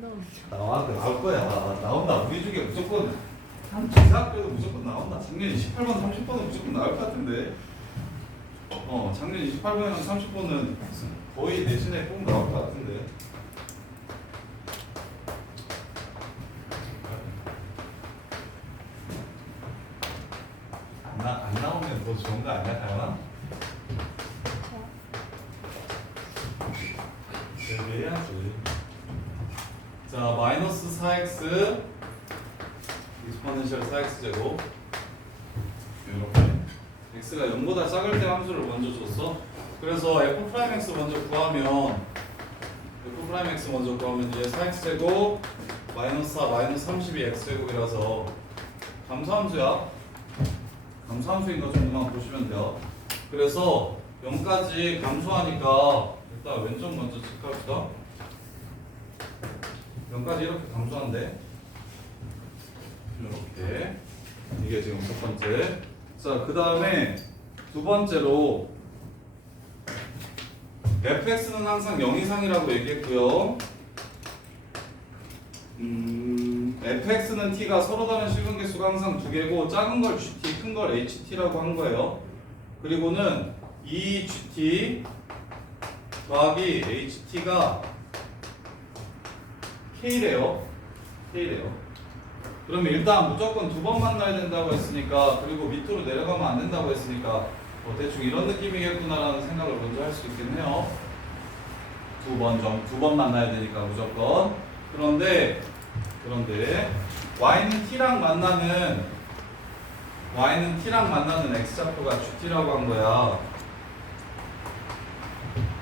나올 거야. 나온다. 우리 중에 무조건 한 기사학교도 무조건 나온다. 작년 28번, 30번은 무조건 나올 것 같은데. 작년 28번이랑 30번은 거의 내신에 꼭 나올 것 같은데. 안 나오면 더 좋은 거 아니야, 다현아? 해야지. 자, 마이너스 4x 익스포넨셜 4x 제곱 이렇게 x가 0보다 작을 때 함수를 먼저 줬어. 그래서 f'x 먼저 구하면 f'x 먼저 구하면 이제 4x 제곱 마이너스 4 마이너스 32 x 제곱이라서 감소함수야. 감소함수인 것 정도만 보시면 돼요. 그래서 0까지 감소하니까 일단 왼쪽 먼저 체크합시다. 0까지 이렇게 감소한대. 이렇게. 이게 지금 첫 번째. 자, 그 다음에 두 번째로 fx는 항상 0 이상이라고 얘기했고요. fx는 t가 서로 다른 실근계수가 항상 두 개고 작은 걸 gt, 큰 걸 ht라고 한 거예요. 그리고는 이 gt 더하기 ht가 k래요. 그러면 일단 무조건 두 번 만나야 된다고 했으니까, 그리고 밑으로 내려가면 안 된다고 했으니까 대충 이런 느낌이겠구나라는 생각을 먼저 할 수 있겠네요. 두 번 만나야 되니까 무조건. 그런데 y는 t랑 만나는 x좌표가 gt라고 한 거야.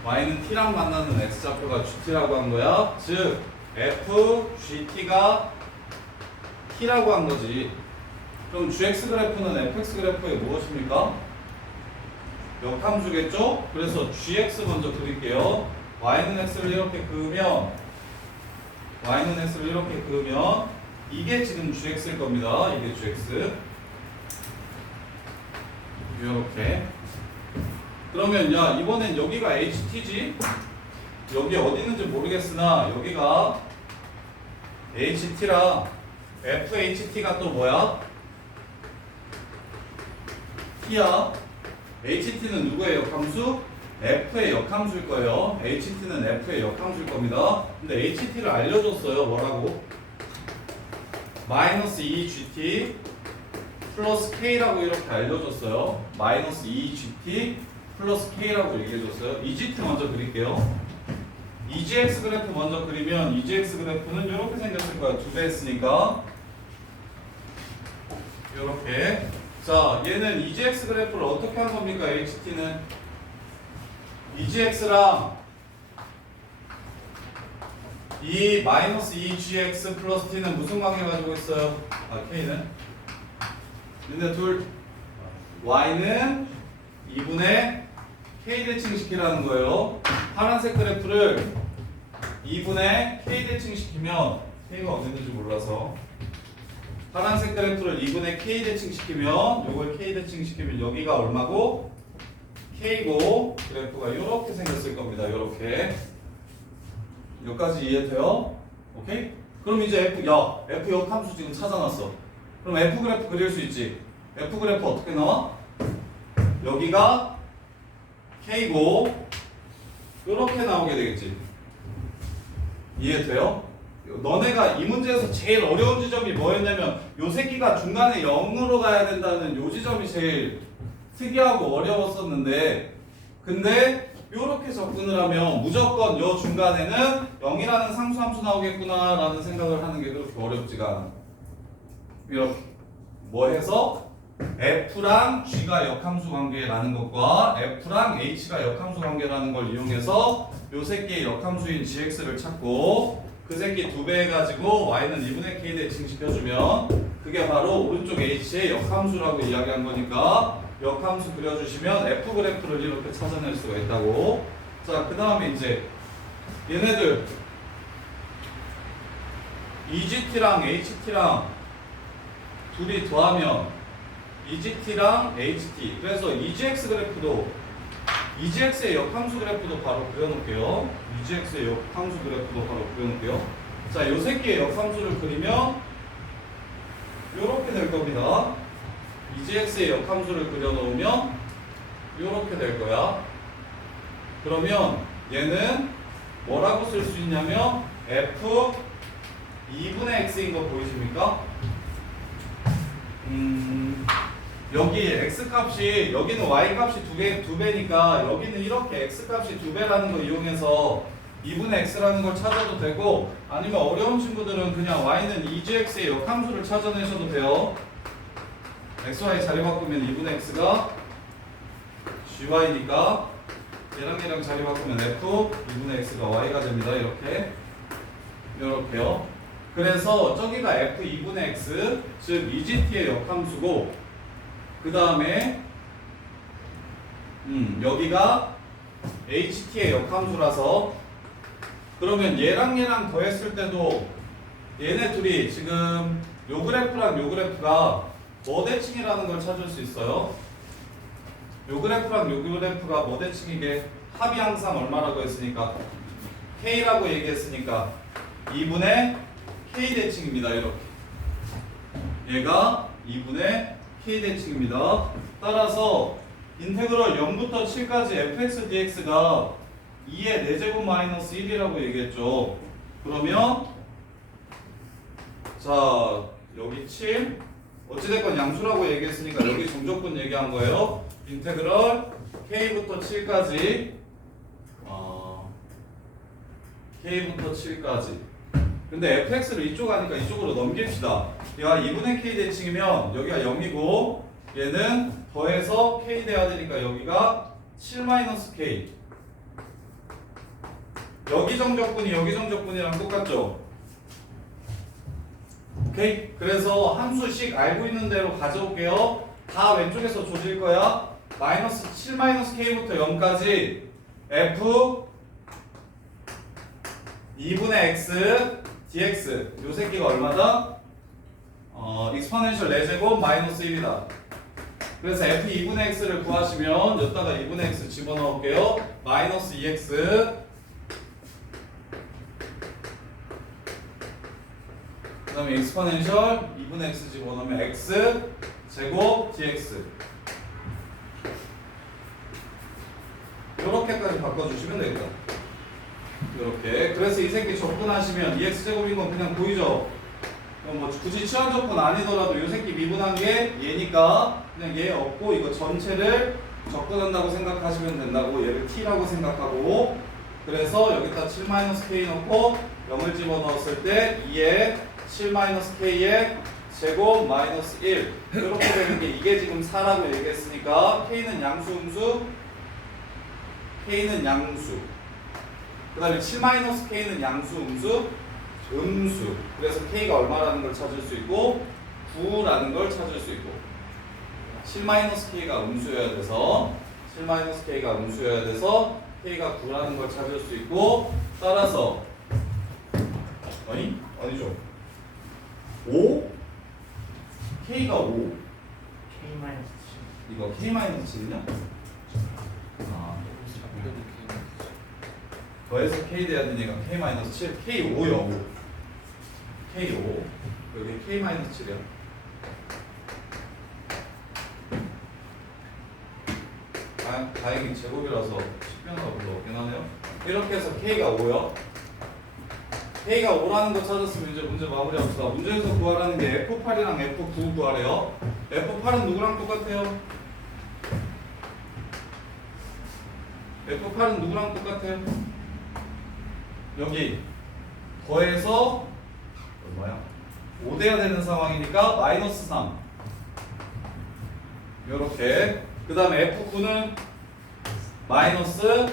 y는 t랑 만나는 x좌표가 gt라고 한 거야. 즉 f gt가 t라고 한 거지. 그럼 gx 그래프는 fx 그래프의 무엇입니까? 역함수겠죠? 그래서 gx 먼저 그릴게요. y는 x를 이렇게 그으면 이게 지금 gx일 겁니다. 이게 gx. 이렇게. 그러면 야, 이번엔 여기가 ht지? 여기 어디 있는지 모르겠으나 여기가 ht라 fht가 또 뭐야? t야. ht는 누구의 역함수? f의 역함수일 거예요. ht는 f의 역함수일 겁니다. 근데 ht를 알려줬어요. 뭐라고? 마이너스 2gt 플러스 k라고 이렇게 알려줬어요. 마이너스 2gt 플러스 k라고 얘기해줬어요. EGT 먼저 그릴게요. EGX 그래프 먼저 그리면 EGX 그래프는 이렇게 생겼을 거야. 두 배 했으니까 이렇게. 자, 얘는 EGX 그래프를 어떻게 한 겁니까? HT는 EGX랑 이 마이너스 2gx 플러스 t는 무슨 관계 가지고 있어요? k는 근데 둘 y는 2분의 k 대칭시키라는 거예요. 파란색 그래프를 2분의 k 대칭시키면 k가 어디 있는지 몰라서 파란색 그래프를 2분의 k 대칭시키면 요걸 k 대칭시키면 여기가 얼마고? k고 그래프가 이렇게 생겼을 겁니다. 이렇게. 여기까지 이해돼요? 오케이? 그럼 이제 f 역함수 지금 찾아놨어. 그럼 f 그래프 그릴 수 있지. f 그래프 어떻게 나와? 여기가 k고 이렇게 나오게 되겠지. 이해돼요? 너네가 이 문제에서 제일 어려운 지점이 뭐였냐면 요 새끼가 중간에 0으로 가야 된다는 요 지점이 제일 특이하고 어려웠었는데, 근데 이렇게 접근을 하면 무조건 요 중간에는 0이라는 상수함수 나오겠구나 라는 생각을 하는 게 그렇게 어렵지가 않아. 이렇게 뭐 해서 F랑 G가 역함수 관계라는 것과 F랑 H가 역함수 관계라는 걸 이용해서 요 새끼의 역함수인 GX를 찾고 그 새끼 두 배 해가지고 Y는 2분의 K 대칭시켜주면 그게 바로 오른쪽 H의 역함수라고 이야기한 거니까 역함수 그려주시면 F 그래프를 이렇게 찾아낼 수가 있다고. 자, 그 다음에 이제 얘네들 EGT랑 HT랑 둘이 더하면 EGT랑 HT. 그래서 EGX 그래프도 EGX의 역함수 그래프도 바로 그려놓을게요. EGX의 역함수 그래프도 바로 그려놓을게요. 자, 요 새끼의 역함수를 그리면 요렇게 될 겁니다. EGX의 역함수를 그려놓으면 요렇게 될 거야. 그러면 얘는 뭐라고 쓸 수 있냐면 F 2분의 X인 거 보이십니까? 여기 X 값이, 여기는 Y 값이 두 배니까 여기는 이렇게 X 값이 2배라는 거 이용해서 2분의 X라는 걸 찾아도 되고, 아니면 어려운 친구들은 그냥 Y는 EGX의 역함수를 찾아내셔도 돼요. XY 자리 바꾸면 2분의 X가 GY니까 얘랑 자리 바꾸면 F 2분의 X가 Y가 됩니다. 이렇게요. 그래서 저기가 F 2분의 X, 즉 EGT의 역함수고, 그 다음에 여기가 HT의 역함수라서, 그러면 얘랑 더했을 때도 얘네 둘이 지금 요 그래프랑 요 그래프가 뭐 대칭이라는 걸 찾을 수 있어요. 요 그래프랑 요 그래프가 뭐 대칭이게, 합이 항상 얼마라고 했으니까 K라고 얘기했으니까 2분의 K 대칭입니다. 이렇게 얘가 2분의 K 대칭입니다. 따라서 인테그럴 0부터 7까지 fx dx가 2의 4제곱 마이너스 1이라고 얘기했죠. 그러면 자, 여기 7 어찌됐건 양수라고 얘기했으니까 여기 정적분 얘기한 거예요. 인테그럴 K부터 7까지 K부터 7까지. 근데 fx를 이쪽 하니까 이쪽으로 넘깁시다. 얘가 2분의 K 대칭이면 여기가 0이고 얘는 더해서 K 돼야 되니까 여기가 7-K. 여기 정적분이 여기 정적분이랑 똑같죠? 오케이? 그래서 함수식 알고 있는 대로 가져올게요. 다 왼쪽에서 조질 거야. 마이너스 7-K부터 0까지 F 2분의 X dx 요 새끼가 얼마다? 익스포넨셜 4제곱 마이너스 1이다. 그래서 F 2분의 X를 구하시면 여기다가 2분의 X 집어넣을게요. 마이너스 2X 그 다음에 익스포넨셜 2분의 X 집어넣으면 X 제곱 dx 요렇게까지 바꿔주시면 되겠다. 이렇게. 그래서 이 새끼 접근하시면 2x제곱인 건 그냥 보이죠? 뭐 굳이 치환 접근 아니더라도 이 새끼 미분한 게 얘니까 그냥 얘 없고 이거 전체를 접근한다고 생각하시면 된다고. 얘를 t라고 생각하고, 그래서 여기다 7-k 넣고 0을 집어넣었을 때 2에 7-k의 제곱 마이너스 1 이렇게 되는 게, 이게 지금 4라고 얘기했으니까 k는 양수 음수, k는 양수, 그 다음에 7-k는 양수 음수, 음수. 그래서 k가 얼마라는 걸 찾을 수 있고 9라는 걸 찾을 수 있고, 7-k가 음수여야 돼서 k가 9라는 걸 찾을 수 있고, 따라서 아니죠. 5? k가 5? 이거 k-7이냐? 더해서 k 돼야 되니까 k-7, k5요. k5 여기 k-7이야. 다행히 제곱이라서 식변화가 별로 없긴 하네요. 이렇게 해서 k가 5요. k가 5라는 거 찾았으면 이제 문제 마무리합시다. 문제에서 구하라는 게 F8이랑 F9 구하래요. F8은 누구랑 똑같아요? F8은 누구랑 똑같아요? 여기 더해서 얼마야? 5 돼야 되는 상황이니까 마이너스 3 요렇게. 그 다음에 F9는 마이너스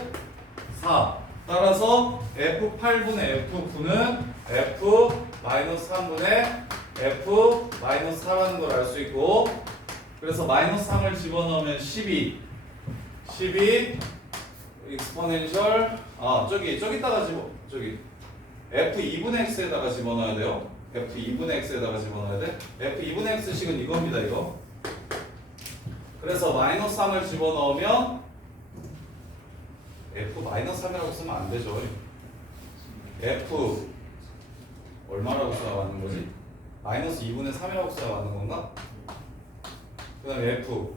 4. 따라서 F8분의 F9는 F-3분의 F-4라는 걸 알 수 있고, 그래서 마이너스 3을 집어넣으면 12 익스포넨셜 저기다가 저기 F2분의 X에다가 집어넣어야 돼요. F2분의 X에다가 집어넣어야 돼. F2분의 X식은 이겁니다, 이거. 그래서 마이너스 3을 집어넣으면 F-3이라고 쓰면 안 되죠. F 얼마라고 써야 맞는 거지? 마이너스 2분의 3이라고 써야 맞는 건가? 그 다음에 f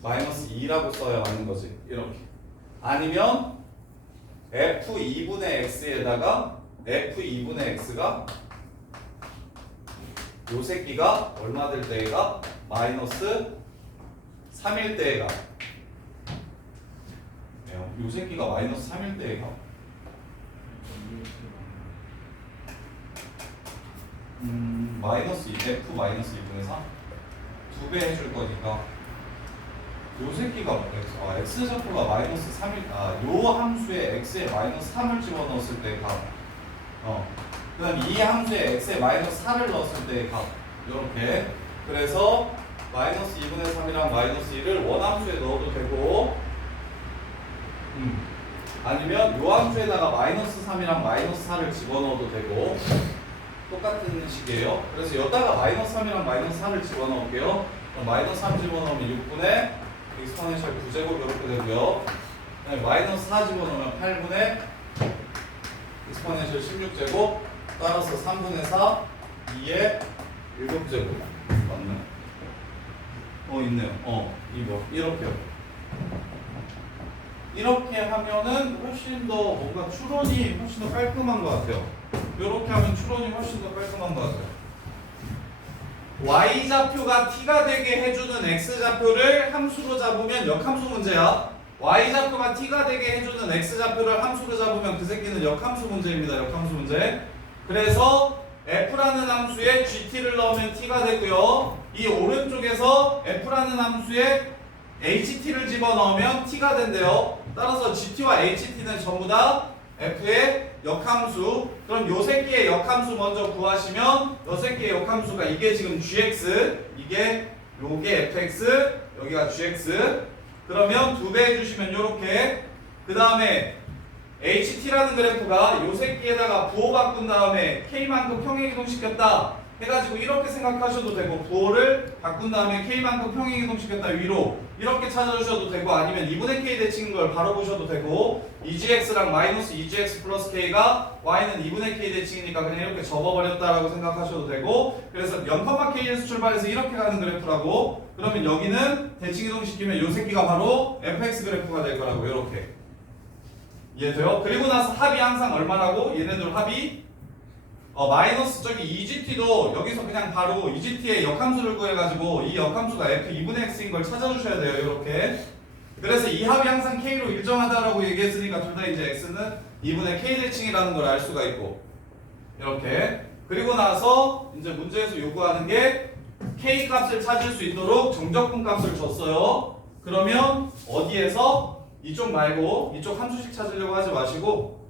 마이너스 2라고 써야 맞는 거지. 이렇게. 아니면 f2분의 x에다가 f2분의 x가 요 새끼가 얼마 될 때가 마이너스 3일 때가 요 새끼가 마이너스 3일 때가 마이너스 f 마이너스 2분의 3 2배 해줄 거니까 요 새끼가 x 좌표가 마이너스 3일 요 함수에 x에 마이너스 3을 집어넣었을 때 값. 그 다음 이 함수에 x에 마이너스 4를 넣었을 때의 값. 요렇게. 그래서 마이너스 2분의 3이랑 마이너스 2를 원함수에 넣어도 되고 아니면 요 함수에다가 마이너스 3이랑 마이너스 4를 집어넣어도 되고 똑같은 식이에요. 그래서 여기다가 마이너스 3이랑 마이너스 4를 집어넣을게요. 그럼 마이너스 3 집어넣으면 6분의 익스포넨셜 9제곱 이렇게 되고요. 마이너스 4 집어넣으면 8분의 익스포넨셜 16제곱 따라서 3분의 4 2의 7제곱 맞네? 있네요. 이렇게요. 이렇게 하면은 훨씬 더 뭔가 추론이 훨씬 더 깔끔한 것 같아요. 이렇게 하면 추론이 훨씬 더 깔끔한 것 같아요. y좌표가 t가 되게 해주는 x좌표를 함수로 잡으면 역함수 문제야. y좌표가 t가 되게 해주는 x좌표를 함수로 잡으면 그 새끼는 역함수 문제입니다. 역함수 문제. 그래서 f라는 함수에 gt를 넣으면 t가 되고요. 이 오른쪽에서 f라는 함수에 ht를 집어넣으면 t가 된대요. 따라서 gt와 ht는 전부 다 f의 역함수. 그럼 요 새끼의 역함수 먼저 구하시면 요 새끼의 역함수가 이게 지금 gx, 요게 fx, 여기가 gx. 그러면 2배 해주시면 요렇게. 그 다음에 ht라는 그래프가 요 새끼에다가 부호 바꾼 다음에 k만큼 평행이동시켰다 해가지고 이렇게 생각하셔도 되고, 부호를 바꾼 다음에 k만큼 평행이동시켰다 위로 이렇게 찾아주셔도 되고, 아니면 2분의 k 대칭인 걸 바로 보셔도 되고, 2gx랑 마이너스 2gx 플러스 k가 y는 2분의 k 대칭이니까 그냥 이렇게 접어버렸다라고 생각하셔도 되고, 그래서 0,k에서 출발해서 이렇게 가는 그래프라고. 그러면 여기는 대칭이동시키면 요 새끼가 바로 fx 그래프가 될 거라고. 이렇게 이해돼요? 그리고 나서 합이 항상 얼마라고? 얘네들 합이 마이너스 저기 EGT도 여기서 그냥 바로 EGT의 역함수를 구해가지고 이 역함수가 F2분의 X인 걸 찾아주셔야 돼요. 이렇게. 그래서 이 합이 항상 K로 일정하다라고 얘기했으니까 둘 다 이제 X는 2분의 K 대칭이라는 걸 알 수가 있고, 이렇게. 그리고 나서 이제 문제에서 요구하는 게 K 값을 찾을 수 있도록 정적분 값을 줬어요. 그러면 어디에서? 이쪽 말고 이쪽 함수식 찾으려고 하지 마시고,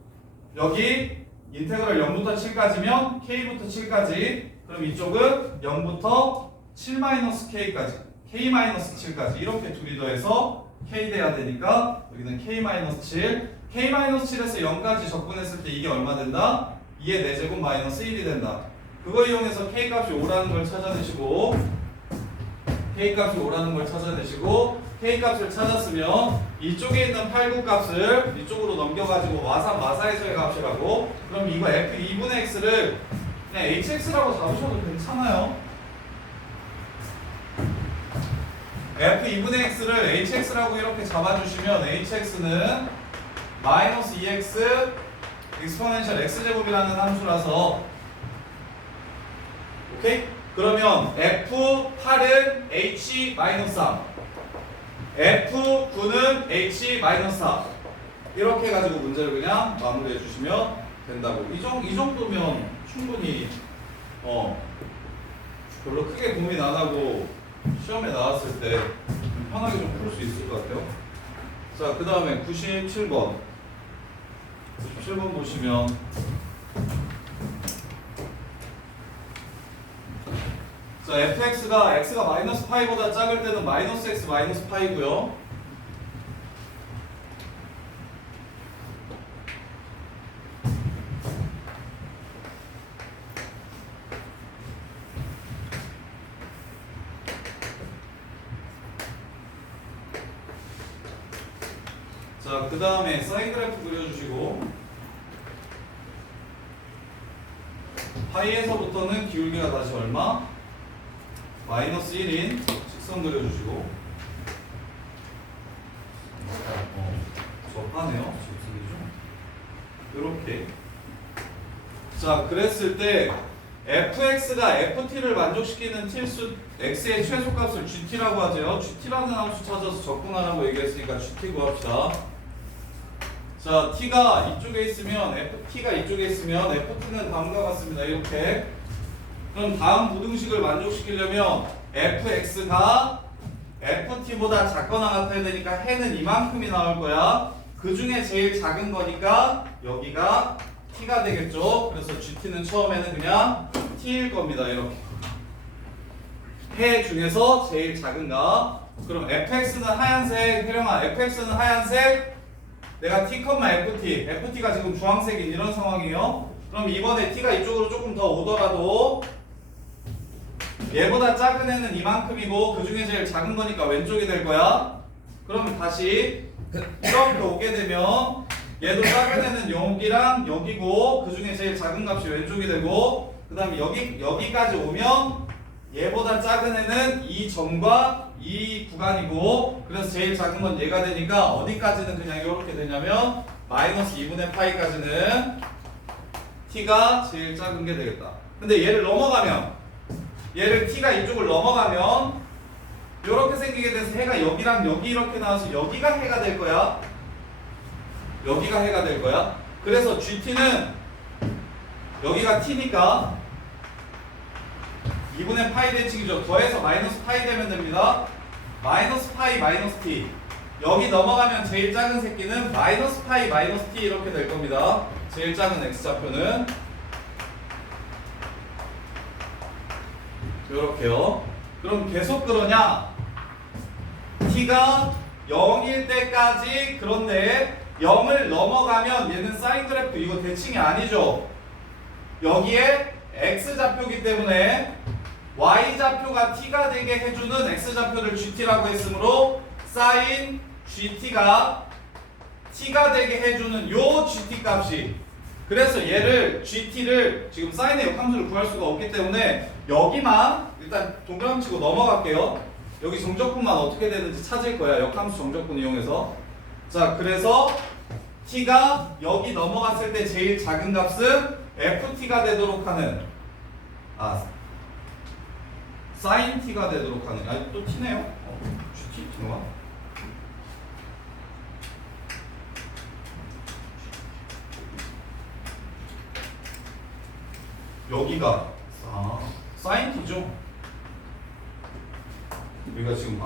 여기 인테그럴 0부터 7까지면 k부터 7까지, 그럼 이쪽은 0부터 7-k까지, k-7까지 이렇게 둘이 더해서 k 돼야 되니까 여기는 k-7, k-7에서 0까지 적분했을 때 이게 얼마 된다? 2의 4제곱 마이너스 1이 된다. 그거 이용해서 k값이 5라는 걸 찾아내시고, k값이 5라는 걸 찾아내시고, k값을 찾았으면 이쪽에 있는 8, 9 값을 이쪽으로 넘겨가지고 마사에서의 값이라고. 그럼 이거 f2분의 x를 그냥 hx라고 잡으셔도 괜찮아요. f2분의 x를 hx라고 이렇게 잡아주시면 hx는 마이너스 2x 익스포넨셜 x제곱이라는 함수라서, 오케이? 그러면 f8은 h-3, F9는 H-4 이렇게 해가지고 문제를 그냥 마무리해 주시면 된다고. 이 정도면 충분히 별로 크게 고민 안 하고 시험에 나왔을 때 편하게 좀 풀 수 있을 것 같아요. 자, 그 다음에 97번 보시면 자, fx가 x가 마이너스 파이보다 작을 때는 마이너스 x 마이너스 파이고요. 자, 그 다음에 사인 그래프 그려주시고, 파이에서부터는 기울기가 다시 얼마? 마이너스 1인 직선 그려주시고 접하네요. 직선이죠. 이렇게. 자, 그랬을 때 fx가 ft를 만족시키는 til수 x의 최소값을 gt라고 하죠. gt라는 함수 찾아서 접근하라고 얘기했으니까 gt 구합시다. 자, t가 이쪽에 있으면 ft가 이쪽에 있으면 ft는 다음과 같습니다. 이렇게. 그럼 다음 부등식을 만족시키려면 fx가 ft보다 작거나 같아야 되니까 해는 이만큼이 나올 거야. 그 중에 제일 작은 거니까 여기가 t가 되겠죠. 그래서 gt는 처음에는 그냥 t일 겁니다. 이렇게. 해 중에서 제일 작은가? 그럼 fx는 하얀색, 혜령아, fx는 하얀색, 내가 t, ft, ft가 지금 주황색인 이런 상황이에요. 그럼 이번에 t가 이쪽으로 조금 더 오더라도 얘보다 작은 애는 이만큼이고 그 중에 제일 작은 거니까 왼쪽이 될 거야. 그럼 다시 이렇게 오게 되면 얘도 작은 애는 여기랑 여기고 그 중에 제일 작은 값이 왼쪽이 되고 그 다음에 여기까지 오면 얘보다 작은 애는 이 점과 이 구간이고 그래서 제일 작은 건 얘가 되니까 어디까지는 그냥 이렇게 되냐면 마이너스 2분의 파이까지는 t가 제일 작은 게 되겠다. 근데 얘를 넘어가면 얘를 t가 이쪽을 넘어가면 이렇게 생기게 돼서 해가 여기랑 여기 이렇게 나와서 여기가 해가 될 거야. 여기가 해가 될 거야. 그래서 gt는 여기가 t니까 2분의 파이 대칭이죠. 더해서 마이너스 파이 되면 됩니다. 마이너스 파이 마이너스 t. 여기 넘어가면 제일 작은 새끼는 마이너스 파이 마이너스 t 이렇게 될 겁니다. 제일 작은 x좌표는 이렇게요. 그럼 계속 그러냐? t가 0일 때까지 그런데 0을 넘어가면 얘는 사인 그래프 이거 대칭이 아니죠. 여기에 x좌표이기 때문에 y좌표가 t가 되게 해주는 x좌표를 gt라고 했으므로 사인 gt가 t가 되게 해주는 요 gt 값이 그래서 얘를 gt를 지금 사인의 역함수를 구할 수가 없기 때문에 여기만 일단 동그라미 치고 넘어갈게요. 여기 정적분만 어떻게 되는지 찾을 거야. 역함수 정적분 이용해서. 자, 그래서 t가 여기 넘어갔을 때 제일 작은 값은 ft가 되도록 하는 사인 t가 되도록 하는 또 t네요. gt t인가? 여기가 사인 t죠. 여기가 지금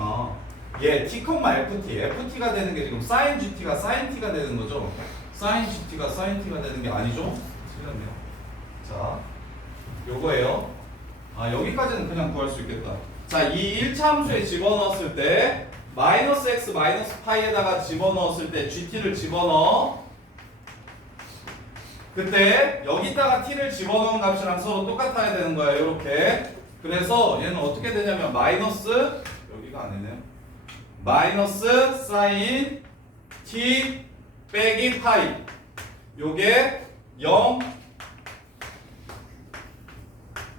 얘 t, ft, ft가 되는 게 지금 사인 gt가 사인 t가 되는 거죠. 사인 gt가 사인 t가 되는 게 아니죠. 틀렸네요. 자, 요거예요. 여기까지는 그냥 구할 수 있겠다. 자, 이 1차 함수에 집어넣었을 때 마이너스 x 마이너스 파이에다가 집어넣었을 때 gt를 집어넣어. 그때 여기다가 t를 집어넣은 값이랑 서로 똑같아야 되는 거야. 이렇게. 그래서 얘는 어떻게 되냐면 마이너스 여기가 아니네요. 마이너스 사인 t 빼기 파이. 요게 0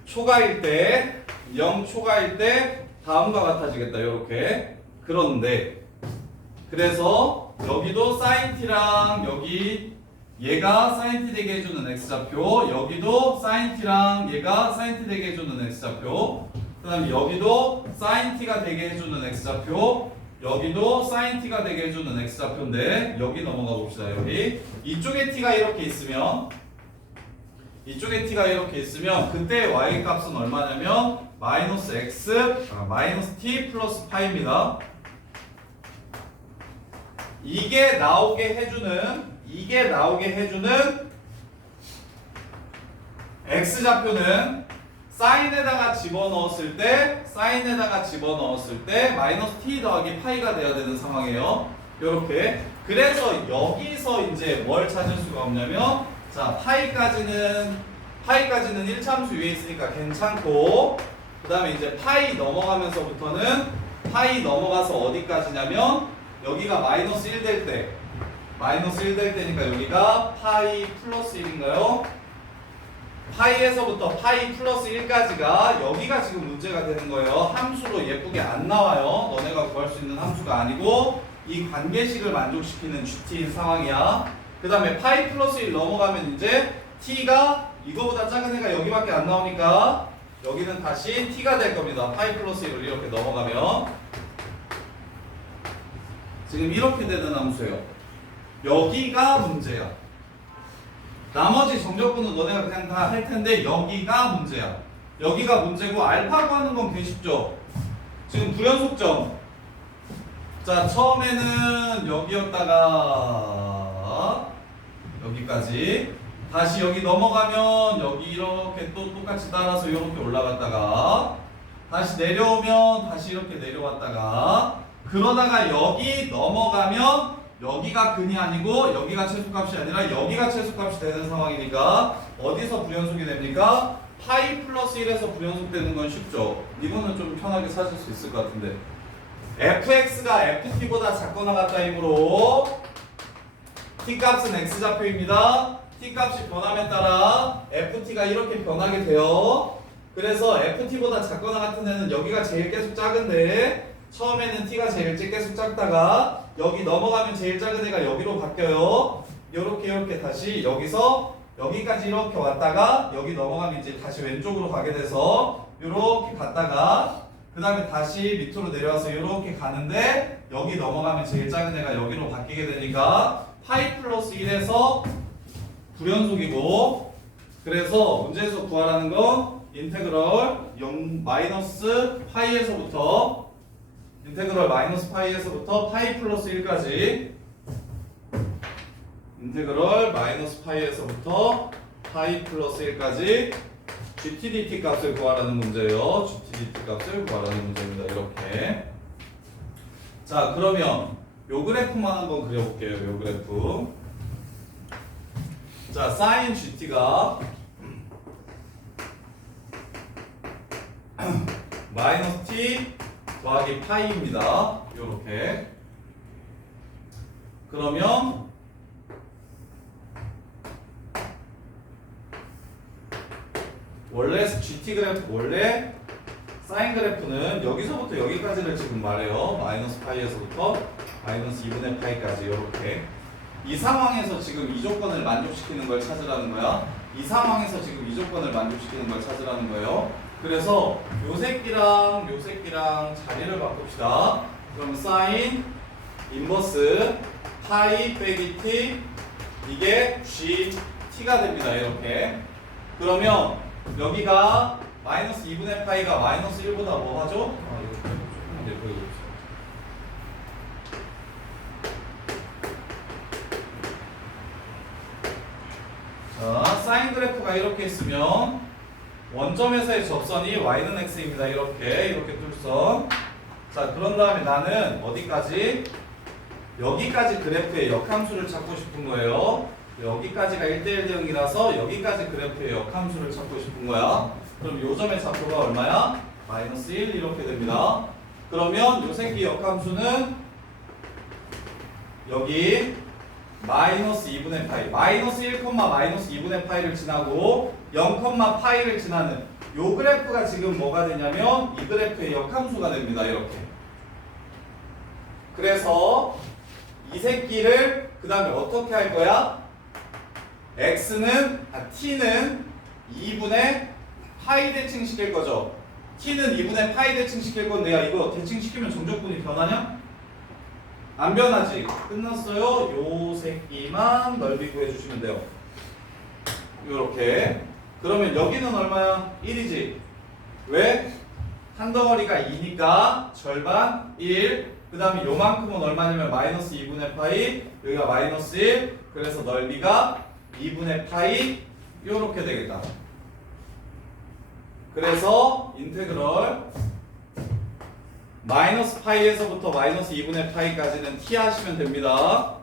초과일 때 0 초과일 때 다음과 같아지겠다. 요렇게. 그런데 그래서 여기도 사인 t랑 여기 얘가 사인 t 되게 해주는 x좌표, 여기도 사인 t랑 얘가 사인 t 되게 해주는 x좌표, 그 다음에 여기도 사인 t가 되게 해주는 x좌표, 여기도 사인 t가 되게 해주는 x좌표인데 여기 넘어가 봅시다. 여기 이쪽에 t가 이렇게 있으면 그때 y 값은 얼마냐면 마이너스 x 마이너스 t 플러스 파이입니다. 이게 나오게 해주는 x좌표는 사인에다가 집어넣었을 때 마이너스 t 더하기 파이가 돼야 되는 상황이에요. 요렇게. 그래서 여기서 이제 뭘 찾을 수가 없냐면 자, 파이까지는 1차 함수 위에 있으니까 괜찮고 그 다음에 이제 파이 넘어가면서부터는 파이 넘어가서 어디까지냐면 여기가 마이너스 1 될 때니까 여기가 파이 플러스 1인가요? 파이에서부터 파이 플러스 1까지가 여기가 지금 문제가 되는 거예요. 함수로 예쁘게 안 나와요. 너네가 구할 수 있는 함수가 아니고 이 관계식을 만족시키는 GT인 상황이야. 그 다음에 파이 플러스 1 넘어가면 이제 t가 이거보다 작은 애가 여기밖에 안 나오니까 여기는 다시 t가 될 겁니다. 파이 플러스 1을 이렇게 넘어가면 지금 이렇게 되는 함수예요. 여기가 문제야. 나머지 정적분은 너네가 그냥 다 할 텐데 여기가 문제야. 여기가 문제고 알파 구하는 건 꽤 쉽죠. 지금 불연속점. 자, 처음에는 여기였다가 여기까지. 다시 여기 넘어가면 여기 이렇게 또 똑같이 따라서 이렇게 올라갔다가 다시 내려오면 다시 이렇게 내려왔다가 그러다가 여기 넘어가면 여기가 근이 아니고 여기가 최소값이 아니라 여기가 최소값이 되는 상황이니까 어디서 불연속이 됩니까? 파이 플러스 1에서 불연속 되는 건 쉽죠. 이거는 좀 편하게 찾을 수 있을 것 같은데 fx가 ft보다 작거나 같다 이므로 t값은 x좌표입니다. t값이 변함에 따라 ft가 이렇게 변하게 돼요. 그래서 ft보다 작거나 같은 애는 여기가 제일 계속 작은데 처음에는 t가 제일 계속 작다가 여기 넘어가면 제일 작은 애가 여기로 바뀌어요. 이렇게 다시 여기서 여기까지 이렇게 왔다가 여기 넘어가면 이제 다시 왼쪽으로 가게 돼서 이렇게 갔다가 그 다음에 다시 밑으로 내려와서 이렇게 가는데 여기 넘어가면 제일 작은 애가 여기로 바뀌게 되니까 파이 플러스 1에서 불연속이고 그래서 문제에서 구하라는 건 인테그럴 0 마이너스 파이에서부터 인테그럴 마이너스 파이에서부터 파이 플러스 1까지 인테그럴 마이너스 파이에서부터 파이 플러스 1까지 GTDT 값을 구하라는 문제예요. GTDT 값을 구하라는 문제입니다. 이렇게. 자, 그러면 요 그래프만 한번 그려볼게요. 요 그래프. 자, sin GT가 마이너스 t 더하기 파이입니다. 요렇게. 그러면 원래 GT 그래프, 원래 사인 그래프는 여기서부터 여기까지를 지금 말해요. 마이너스 파이에서부터 마이너스 2분의 파이까지 이렇게. 이 상황에서 지금 이 조건을 만족시키는 걸 찾으라는 거야. 이 상황에서 지금 이 조건을 만족시키는 걸 찾으라는 거예요. 그래서 요 새끼랑 요 새끼랑 자리를 바꿉시다. 그럼 사인 인버스 파이 빼기 t 이게 GT가 됩니다. 이렇게. 그러면 여기가 마이너스 2분의 파이가 마이너스 1보다 뭐 하죠? 이거 조금만 내려보여주세요. 자, 사인 그래프가 이렇게 있으면 원점에서의 접선이 y는 x입니다. 이렇게 뚫선. 자, 그런 다음에 나는 어디까지? 여기까지 그래프의 역함수를 찾고 싶은 거예요. 여기까지가 1대1 대응이라서 여기까지 그래프의 역함수를 찾고 싶은 거야. 그럼 요 점의 좌표가 얼마야? 마이너스 1 이렇게 됩니다. 그러면 요 새끼 역함수는 여기 마이너스 2분의 파이 마이너스 1, 마이너스 2분의 파이를 지나고 0, 파이를 지나는 요 그래프가 지금 뭐가 되냐면 이 그래프의 역함수가 됩니다. 이렇게. 그래서 이 새끼를 그 다음에 어떻게 할 거야? t는 2분의 파이 대칭시킬 거죠. t는 2분의 파이 대칭시킬 건데요. 이거 대칭시키면 정적분이 변하냐? 안 변하지. 끝났어요. 요 새끼만 넓이 구해주시면 돼요. 요렇게. 그러면 여기는 얼마야? 1이지. 왜? 한 덩어리가 2니까 절반 1. 그 다음에 요만큼은 얼마냐면 마이너스 2분의 파이. 여기가 마이너스 1. 그래서 넓이가 2분의 파이. 요렇게 되겠다. 그래서 인테그럴 마이너스 파이에서부터 마이너스 2분의 파이까지는 t 하시면 됩니다.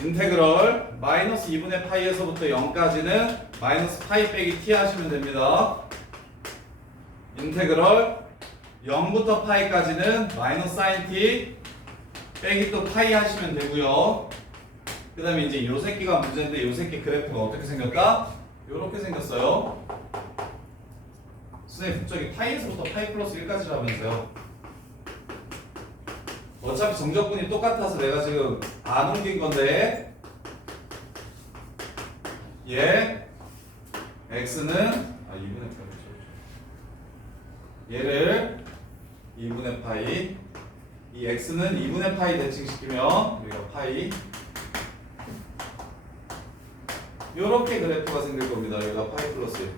인테그럴 마이너스 2분의 파이에서부터 0까지는 마이너스 파이 빼기 t 하시면 됩니다. 인테그럴 0부터 파이까지는 마이너스 사인 t 빼기 또 파이 하시면 되고요. 그 다음에 이제 요 새끼가 문제인데 요 새끼 그래프가 어떻게 생겼다? 요렇게 생겼어요. 선생님 갑자기 파이에서부터 파이 플러스 1까지 하면서요. 어차피 정적분이 똑같아서 내가 지금 안 옮긴 건데 얘 x는 2분의 파이 얘를 2분의 파이 이 x는 2분의 파이 대칭시키면 여기가 파이 요렇게 그래프가 생길 겁니다. 여기가 파이 플러스 1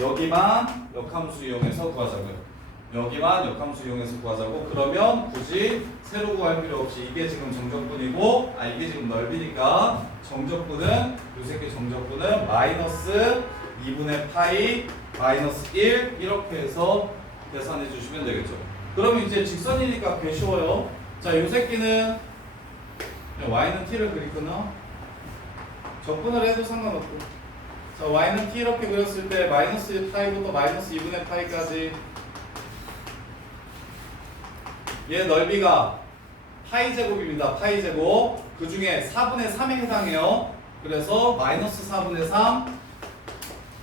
여기만 역함수 이용해서 구하자고요. 여기만 역함수 이용해서 구하자고. 그러면 굳이 세로 구할 필요 없이 이게 지금 정적분이고 이게 지금 넓이니까 정적분은 요 새끼 정적분은 마이너스 2분의 파이 마이너스 1 이렇게 해서 계산해 주시면 되겠죠. 그러면 이제 직선이니까 개 쉬워요. 자, 요 새끼는 y는 t를 그리거나 적분을 해도 상관없고, 자 y는 t 이렇게 그렸을 때 마이너스 파이부터 마이너스 2분의 파이까지 얘 넓이가 파이 제곱입니다. 파이 제곱. 그 중에 4분의 3에 해당해요. 그래서 마이너스 4분의 3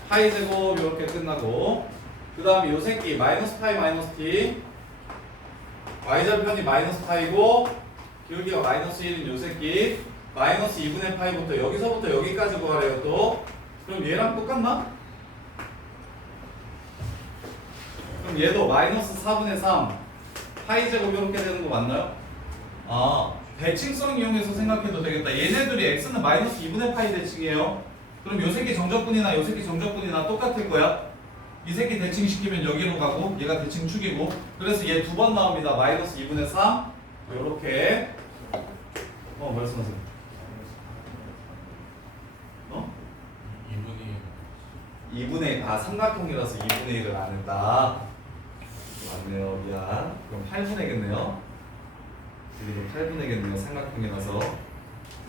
파이 제곱 이렇게 끝나고, 그 다음에 요 새끼 마이너스 파이 마이너스 t y절편이 마이너스 파이고 기울기가 마이너스 1인 요 새끼 마이너스 2분의 파이부터 여기서부터 여기까지 구하래요. 또 그럼 얘랑 똑같나? 그럼 얘도 마이너스 4분의 3 파이 제곱 이렇게 되는 거 맞나요? 대칭성 이용해서 생각해도 되겠다. 얘네들이 x는 마이너스 2분의 파이 대칭이에요. 그럼 요 새끼 정적분이나 요 새끼 정적분이나 똑같을 거야. 이 새끼 대칭시키면 여기로 가고 얘가 대칭축이고, 그래서 얘 두 번 나옵니다. 마이너스 2분의 3 요렇게. 말씀하세요. 2분의 삼각형이라서 2분의 1을 안 했다. 맞네요. 미안. 그럼 8분의겠네요. 그리고 8분의겠네요. 삼각형이라서.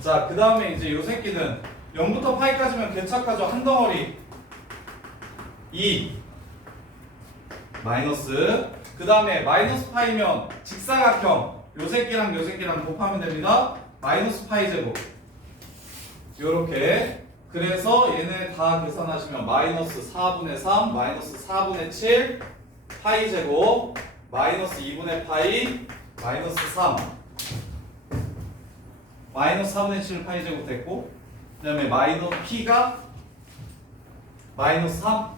자, 그 다음에 이제 요 새끼는 0부터 파이까지면 개착하죠. 한 덩어리 2 마이너스, 그 다음에 마이너스 파이면 직사각형 요 새끼랑 곱하면 됩니다. 마이너스 파이 제곱 요렇게. 그래서 얘네 다 계산하시면 마이너스 4분의 3 마이너스 4분의 7 파이 제곱 마이너스 2분의 파이 마이너스 3 마이너스 4분의 7 파이 제곱 됐고, 그 다음에 p가 마이너스 3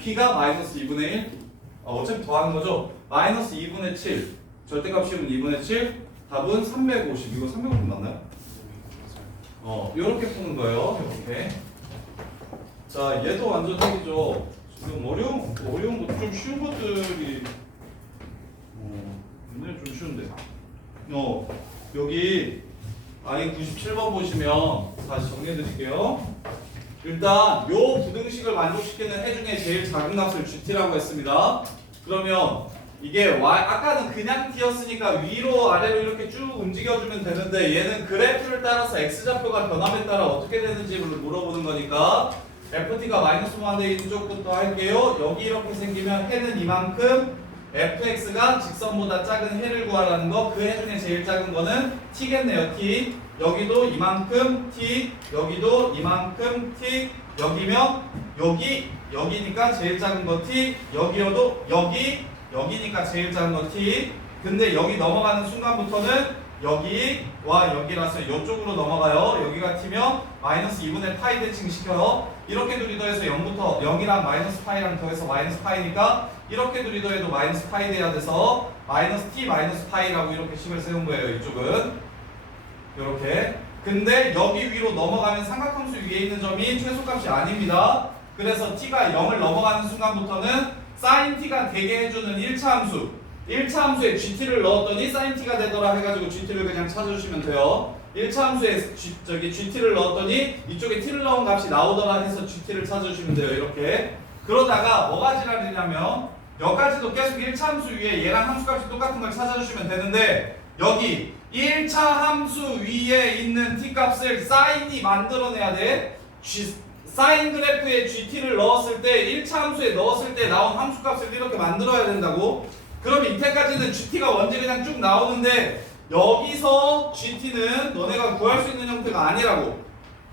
p가 마이너스 2분의 1 어차피 더하는 거죠. 마이너스 2분의 7 절대값 씌우면 2분의 7 답은 350. 이거 350 맞나요? 요렇게 푸는 거예요. 이렇게. 자, 얘도 완전 핵이죠. 지금 어려운 것 좀 쉬운 것들이 굉장히 좀 쉬운데. 여기 아예 97번 보시면 다시 정리해 드릴게요. 일단 요 부등식을 만족시키는 해 중에 제일 작은 값을 GT라고 했습니다. 그러면 이게 아까는 그냥 t였으니까 위로 아래로 이렇게 쭉 움직여주면 되는데, 얘는 그래프를 따라서 x좌표가 변함에 따라 어떻게 되는지 물어보는 거니까 ft가 마이너스 1대 1 쪽부터 할게요. 여기 이렇게 생기면 해는 이만큼, fx가 직선보다 작은 해를 구하라는 거. 그 해 중에 제일 작은 거는 t겠네요. t. 여기도 이만큼 t, 여기도 이만큼 t, 여기면 여기니까 제일 작은 거 t, 여기여도 여기니까 제일 작은 거 t. 근데 여기 넘어가는 순간부터는 여기와 여기라서 이쪽으로 넘어가요. 여기가 t면 마이너스 2분의 파이 대칭 시켜요. 이렇게 둘이 더해서 0부터 0이랑 마이너스 파이랑 더해서 마이너스 파이니까 이렇게 둘이 더해도 마이너스 파이 돼야 돼서 마이너스 t 마이너스 파이라고 이렇게 식을 세운 거예요. 이쪽은 이렇게. 근데 여기 위로 넘어가면 삼각함수 위에 있는 점이 최소값이 아닙니다. 그래서 t가 0을 넘어가는 순간부터는 sin t가 되게 해주는 1차 함수, 1차 함수에 gt를 넣었더니 sin t가 되더라 해가지고 gt를 그냥 찾아주시면 돼요. 1차 함수에 gt를 넣었더니 이쪽에 t를 넣은 값이 나오더라 해서 gt를 찾아주시면 돼요. 이렇게. 그러다가 뭐가 지랄이냐면 여기까지도 계속 1차 함수 위에 얘랑 함수값이 똑같은 걸 찾아주시면 되는데, 여기 1차 함수 위에 있는 t값을 사인이 만들어내야 돼. 사인 그래프에 gt를 넣었을 때 1차 함수에 넣었을 때 나온 함수값을 이렇게 만들어야 된다고. 그럼 이때까지는 gt가 원지 그냥 쭉 나오는데 여기서 GT는 너네가 구할 수 있는 형태가 아니라고.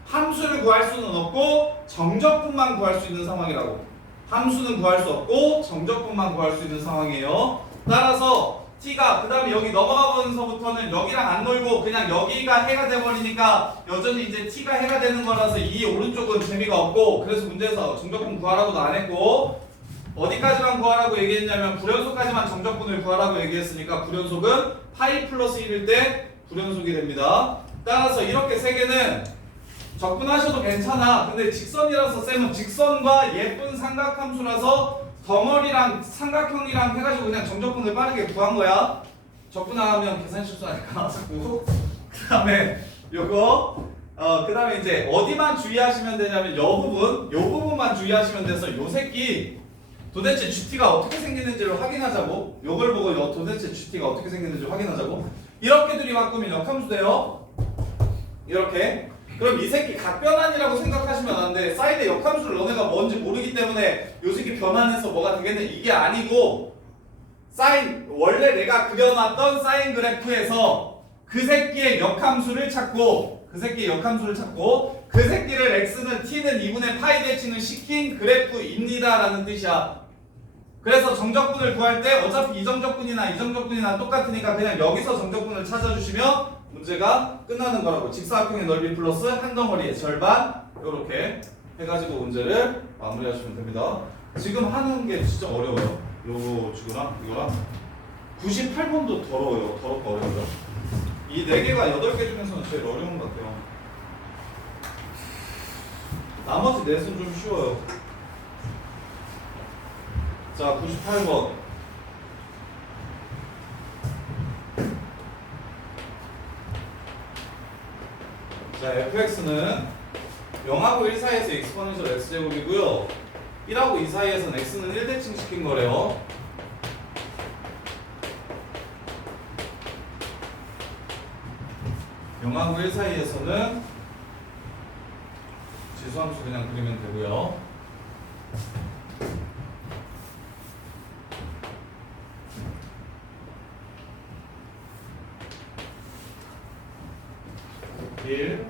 함수를 구할 수는 없고 정적분만 구할 수 있는 상황이라고. 함수는 구할 수 없고 정적분만 구할 수 있는 상황이에요. 따라서 t가 그 다음에 여기 넘어가면서부터는 여기랑 안 놀고 그냥 여기가 해가 돼버리니까 여전히 이제 t가 해가 되는 거라서 이 오른쪽은 재미가 없고, 그래서 문제에서 정적분 구하라고도 안 했고 어디까지만 구하라고 얘기했냐면 불연속까지만 정적분을 구하라고 얘기했으니까 불연속은 파이 플러스 1일 때 불연속이 됩니다. 따라서 이렇게 세 개는 적분하셔도 괜찮아. 근데 직선이라서 쌤은 직선과 예쁜 삼각함수라서 덩어리랑 삼각형이랑 해가지고 그냥 정적분을 빠르게 구한 거야. 적분하면 계산 실수하니까 자꾸. 그 다음에 요거 그 다음에 이제 어디만 주의하시면 되냐면 요 부분만 주의하시면 돼서 요 새끼 도대체 GT가 어떻게 생기는지를 확인하자고. 요걸 보고 요 도대체 GT가 어떻게 생기는지 확인하자고. 이렇게 둘이 바꾸면 역함수 돼요. 이렇게. 그럼 이 새끼 각변환이라고 생각하시면 안 돼. 사인의 역함수를 너네가 뭔지 모르기 때문에 요 새끼 변환해서 뭐가 되겠네. 이게 아니고 사인 원래 내가 그려놨던 사인 그래프에서 그 새끼의 역함수를 찾고 그 새끼의 역함수를 찾고 그 새끼를 x는 t는 2분의 파이 대칭을 시킨 그래프입니다 라는 뜻이야. 그래서 정적분을 구할 때 어차피 이정적분이나 이정적분이나 똑같으니까 그냥 여기서 정적분을 찾아주시면 문제가 끝나는 거라고. 직사각형의 넓이 플러스 한 덩어리의 절반 요렇게 해가지고 문제를 마무리하시면 됩니다. 지금 하는 게 진짜 어려워요. 요거 지구랑 이거랑 98번도 더러워요. 더럽고 어려워요. 이 4개가 8개 중에서는 제일 어려운 것 같아요. 나머지 4수는 좀 쉬워요. 자, 98번. 자, fx는 0하고 1 사이에서 exponential x제곱이고요. 1하고 2 사이에서는 x는 1대칭 시킨 거래요. 영하고 1 사이에서는 지수함수 그냥 그리면 되고요. 일,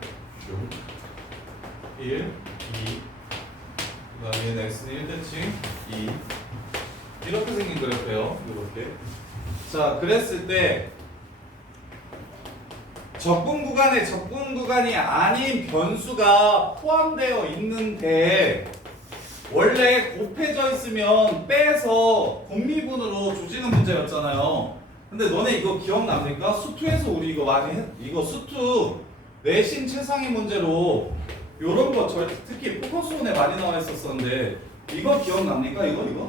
2, 그 다음에 얘는 x는 1대칭 2 이렇게 생긴 그래프예요. 이렇게. 자, 그랬을 때 적분 구간에 적분 구간이 아닌 변수가 포함되어 있는데 원래 곱해져 있으면 빼서 곱미분으로 조지는 문제였잖아요. 근데 너네 이거 기억납니까? 수투에서 우리 이거 많이 이거 수투 내신 최상위 문제로 요런 거 특히 포커스온에 많이 나와 있었었는데 이거 기억납니까? 이거?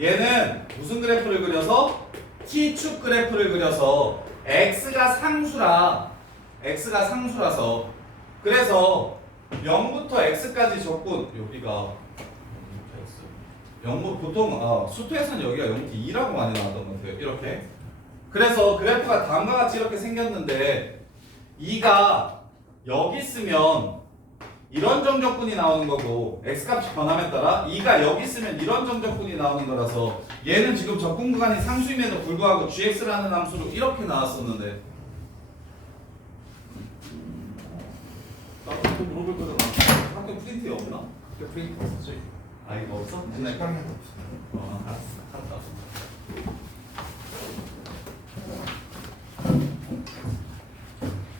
얘는 무슨 그래프를 그려서 t축 그래프를 그려서 x가 상수라서 그래서 0부터 x까지 적분 여기가 0부터 보통 수투에서는 여기가 0부터 2라고 많이 나왔던 것 같아요. 이렇게. 그래서 그래프가 다음과 같이 이렇게 생겼는데 2가 여기 있으면 이런 정적분이 나오는 거고 x값이 변함에 따라 2가 여기 있으면 이런 정적분이 나오는 거라서 얘는 지금 적분 구간이 상수임에도 불구하고 gx라는 함수로 이렇게 나왔었는데 나도 물어볼 거잖아. 학교 프린트에 없나? 학교 프린트 없었지? 아 이거 없어? 옛날 식당에도 없어요. 알았어. 갔다.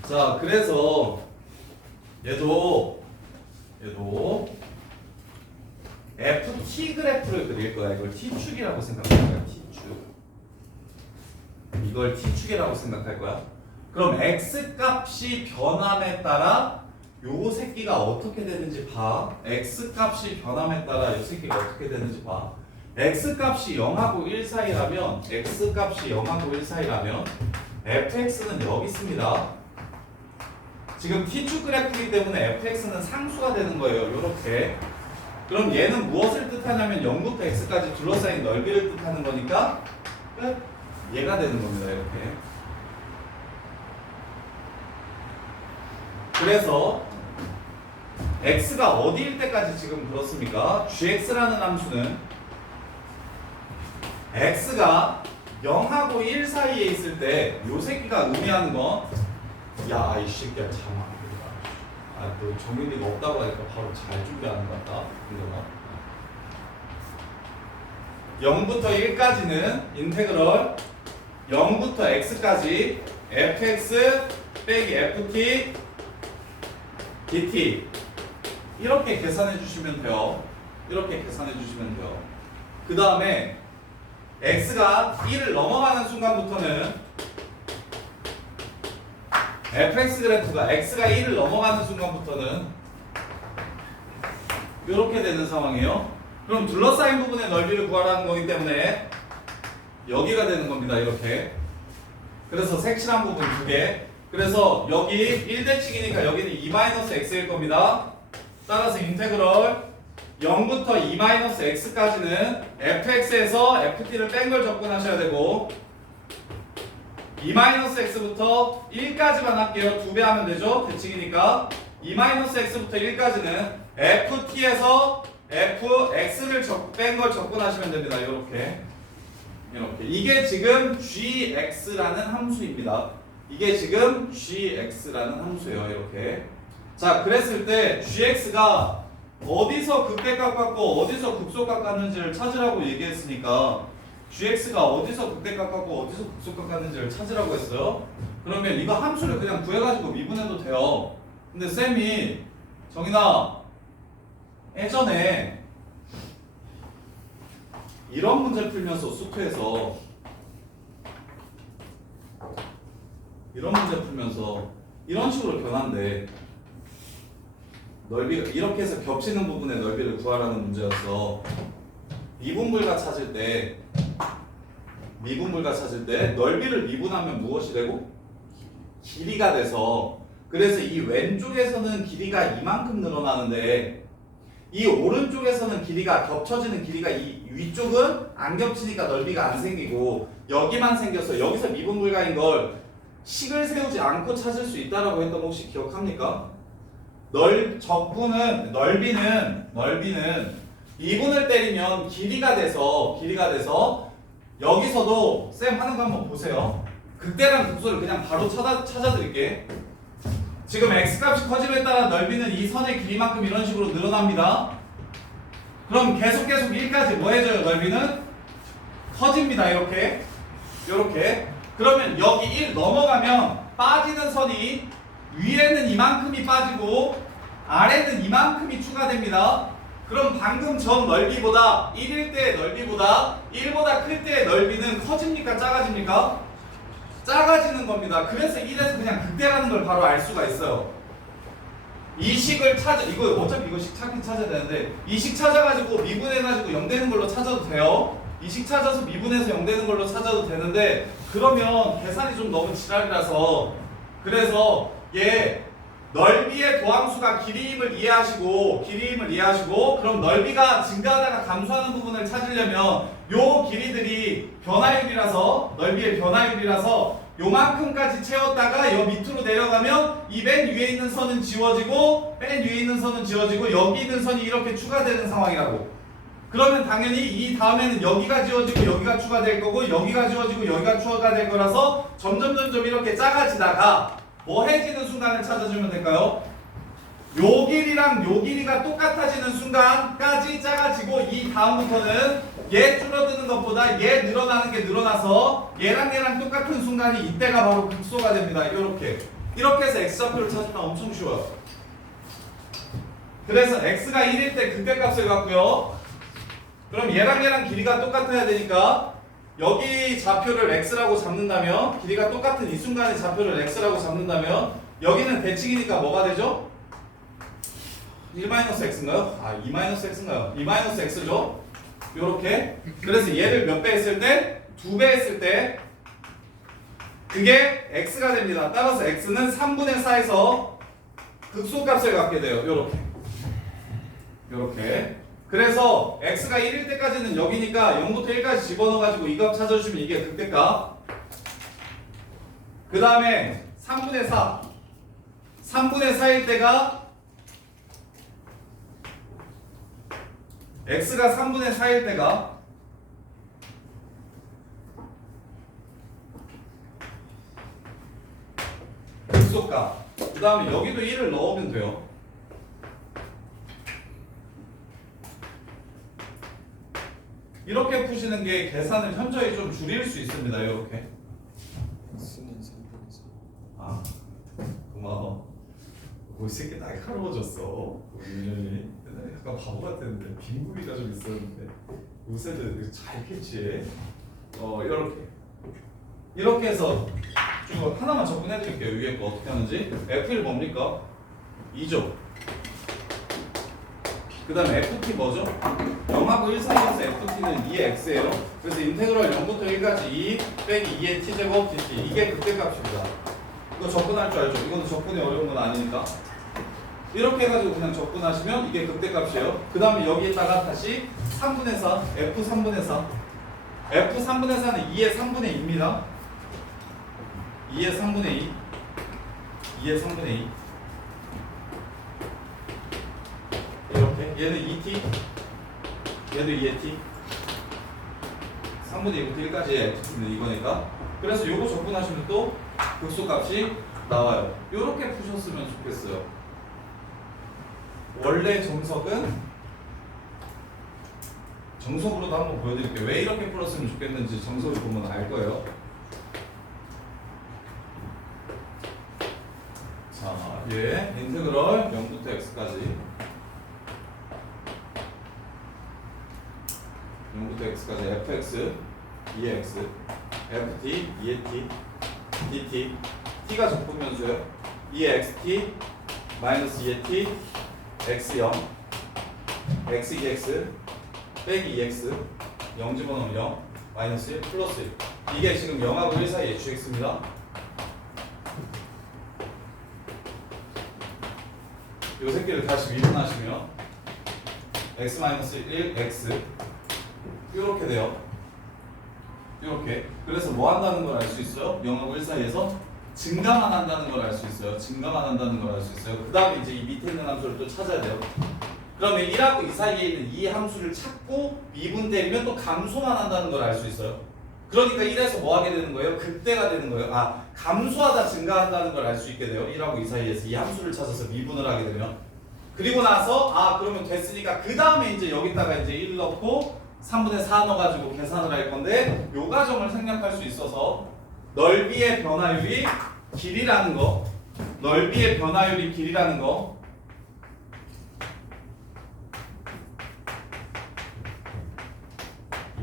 자, 그래서 얘도 FT 그래프를 그릴 거야. 이걸 T축이라고 생각할 거야. T축. 이걸 T축이라고 생각할 거야. 그럼 X 값이 변함에 따라 요 새끼가 어떻게 되는지 봐. X 값이 변함에 따라 요 새끼가 어떻게 되는지 봐. X 값이 0하고 1 사이라면 X 값이 0하고 1 사이라면 fx는 여기 있습니다. 지금 t축 그래프이기 때문에 fx는 상수가 되는 거예요. 요렇게. 그럼 얘는 무엇을 뜻하냐면 0부터 x까지 둘러싸인 넓이를 뜻하는 거니까 끝. 얘가 되는 겁니다. 이렇게. 그래서 x가 어디일 때까지 지금 그렇습니까? gx라는 함수는 x가 0하고 1 사이에 있을 때 요 새끼가 의미하는 건 야, 이 새끼야 참 안 된다. 아, 너 정윤이가 없다고 하니까 바로 잘 준비하는 것 같다. 근데가 0부터 1까지는 인테그럴 0부터 x까지 fx 빼기 ft dt 이렇게 계산해 주시면 돼요. 이렇게 계산해 주시면 돼요. 그 다음에 x가 1을 넘어가는 순간부터는 fx 그래프가 x가 1을 넘어가는 순간부터는 이렇게 되는 상황이에요. 그럼 둘러싸인 부분의 넓이를 구하라는 거기 때문에 여기가 되는 겁니다. 이렇게. 그래서 색칠한 부분 두 개. 그래서 여기 1대칭이니까 여기는 2-x일 겁니다. 따라서 인테그럴 0부터 2-x까지는 fx에서 ft를 뺀 걸 접근하셔야 되고 2-x부터 1까지만 할게요. 2배 하면 되죠? 대칭이니까 2-x부터 1까지는 ft에서 fx를 뺀 걸 접근하시면 됩니다. 이렇게 이게 지금 gx라는 함수입니다. 이게 지금 gx라는 함수예요. 이렇게. 자, 그랬을 때 gx가 어디서 극대값 같고 어디서 극소값 같는지를 찾으라고 얘기했으니까 gx가 어디서 극대값 같고 어디서 극소값 같는지를 찾으라고 했어요. 그러면 이거 함수를 그냥 구해가지고 미분해도 돼요. 근데 쌤이 정인아 예전에 이런 문제 풀면서 수투에서 이런 문제 풀면서 이런 식으로 변한대. 넓이가 이렇게 해서 겹치는 부분의 넓이를 구하라는 문제였어. 미분불가 찾을 때 넓이를 미분하면 무엇이 되고? 길이가 돼서 그래서 이 왼쪽에서는 길이가 이만큼 늘어나는데 이 오른쪽에서는 길이가 겹쳐지는 길이가 이 위쪽은 안 겹치니까 넓이가 안 생기고 여기만 생겨서 여기서 미분불가인 걸 식을 세우지 않고 찾을 수 있다라고 했던 거 혹시 기억합니까? 넓이는 2분을 때리면 길이가 돼서 여기서도 쌤 하는 거 한번 보세요. 극대랑 극소를 그냥 바로 찾아드릴게. 지금 x값이 커짐에 따라 넓이는 이 선의 길이만큼 이런 식으로 늘어납니다. 그럼 계속 1까지 뭐 해줘요? 넓이는 커집니다. 이렇게. 그러면 여기 1 넘어가면 빠지는 선이 위에는 이만큼이 빠지고 아래는 이만큼이 추가됩니다. 그럼 방금 전 넓이보다 1일 때의 넓이보다 1보다 클 때의 넓이는 커집니까? 작아집니까? 작아지는 겁니다. 그래서 1에서 그냥 극대라는 걸 바로 알 수가 있어요. 이 식을 이거 어차피 이거 식 찾아야 되는데 이 식 찾아가지고 미분해가지고 0 되는 걸로 찾아도 돼요. 이 식 찾아서 미분해서 0 되는 걸로 찾아도 되는데 그러면 계산이 좀 너무 지랄이라서 그래서 얘 넓이의 도함수가 길이임을 이해하시고 그럼 넓이가 증가하다가 감소하는 부분을 찾으려면 요 길이들이 변화율이라서 넓이의 변화율이라서 요만큼까지 채웠다가 요 밑으로 내려가면 이 맨 위에 있는 선은 지워지고 여기 있는 선이 이렇게 추가되는 상황이라고. 그러면 당연히 이 다음에는 여기가 지워지고 여기가 추가될 거고 여기가 지워지고 여기가 추가될 거라서 점점 이렇게 작아지다가 뭐해지는 순간을 찾아주면 될까요? 요 길이랑 요 길이가 똑같아지는 순간까지 작아지고 이 다음부터는 얘 줄어드는 것보다 얘 늘어나는 게 늘어나서 얘랑 똑같은 순간이 이때가 바로 극소가 됩니다. 이렇게 해서 x좌표를 찾으면 엄청 쉬워요. 그래서 x가 1일 때 극대값을 갖고요. 그럼 얘랑 길이가 똑같아야 되니까 여기 좌표를 x라고 잡는다면 길이가 똑같은 이 순간의 좌표를 x라고 잡는다면 여기는 대칭이니까 뭐가 되죠? 1-x인가요? 2-x인가요? 2-x죠? 요렇게. 그래서 얘를 몇 배 했을 때? 2배 했을 때 그게 x가 됩니다. 따라서 x는 3분의 4에서 극소값을 갖게 돼요. 요렇게. 그래서 x가 1일 때까지는 여기니까 0부터 1까지 집어넣어가지고 이 값 찾아주시면 이게 극대값. 그 다음에 3분의 4. 3분의 4일 때가 x가 3분의 4일 때가 극소값. 그 다음에 여기도 1을 넣으면 돼요. 이렇게 푸시는 게 계산을 현저히 좀 줄일 수 있습니다. 이렇게. X는 3분의 4. 아, 고마워. 이 새끼 날카로워졌어. 우리 약간 바보 같았는데 빈구리가 좀 있었는데 요새도 잘 캐치해. 이렇게 해서 쭉 하나만 접근해 드릴게요. 위에 거 어떻게 하는지. F1 뭡니까? 2죠. 그 다음에 FT 뭐죠? 0하고 1 사이에서 FT는 2x예요. 그래서 인테그럴 0부터 1까지 2 빼기 2의 t제곱 dt. 이게 극대값입니다. 이거 접근할 줄 알죠? 이거는 접근이 어려운 건 아니니까. 이렇게 해가지고 그냥 접근하시면 이게 극대값이에요. 그 다음에 여기에다가 다시 3분의 4, f 3분의 4. f 3분의 4는 2의 3분의 2입니다. 2의 3분의 2. 2의 3분의 2. 이렇게. 얘는 2t. 얘도 2의 t. 3분의 2부터 1까지의 ft는 이거니까. 그래서 요거 접근하시면 또 극소값이 나와요. 요렇게 푸셨으면 좋겠어요. 원래 정석으로도 한번 보여드릴게요. 왜 이렇게 풀었으면 좋겠는지 정석을 보면 알 거예요. 자, 얘 인테그럴 0부터 x까지 0부터 x까지 fx 2x ft 2의 t dt t가 적분변수예요. 2의 xt 마이너스 2의 t x0 x 2x 빼기 2x 0 집어넣으면 0 마이너스 1 플러스 1. 이게 지금 0하고 1 사이의 gx입니다. 요 새끼를 다시 미분하시면 x 마이너스 1 x 이렇게 돼요. 이렇게. 그래서 뭐 한다는 걸 알 수 있어요? 0하고 1 사이에서 증가만 한다는 걸 알 수 있어요. 증가만 한다는 걸 알 수 있어요. 그 다음에 이제 이 밑에 있는 함수를 또 찾아야 돼요. 그러면 1하고 2 사이에 있는 이 함수를 찾고 미분 때리면 또 감소만 한다는 걸 알 수 있어요. 그러니까 1에서 뭐 하게 되는 거예요? 극대가 되는 거예요. 아, 감소하다 증가한다는 걸 알 수 있게 돼요. 1하고 2 사이에서 이 함수를 찾아서 미분을 하게 되면. 그리고 나서 그러면 됐으니까 그 다음에 이제 여기다가 이제 1 넣고 3분의 4 넣어가지고 계산을 할 건데 요 과정을 생략할 수 있어서 넓이의 변화율이 길이라는 거, 넓이의 변화율이 길이라는 거.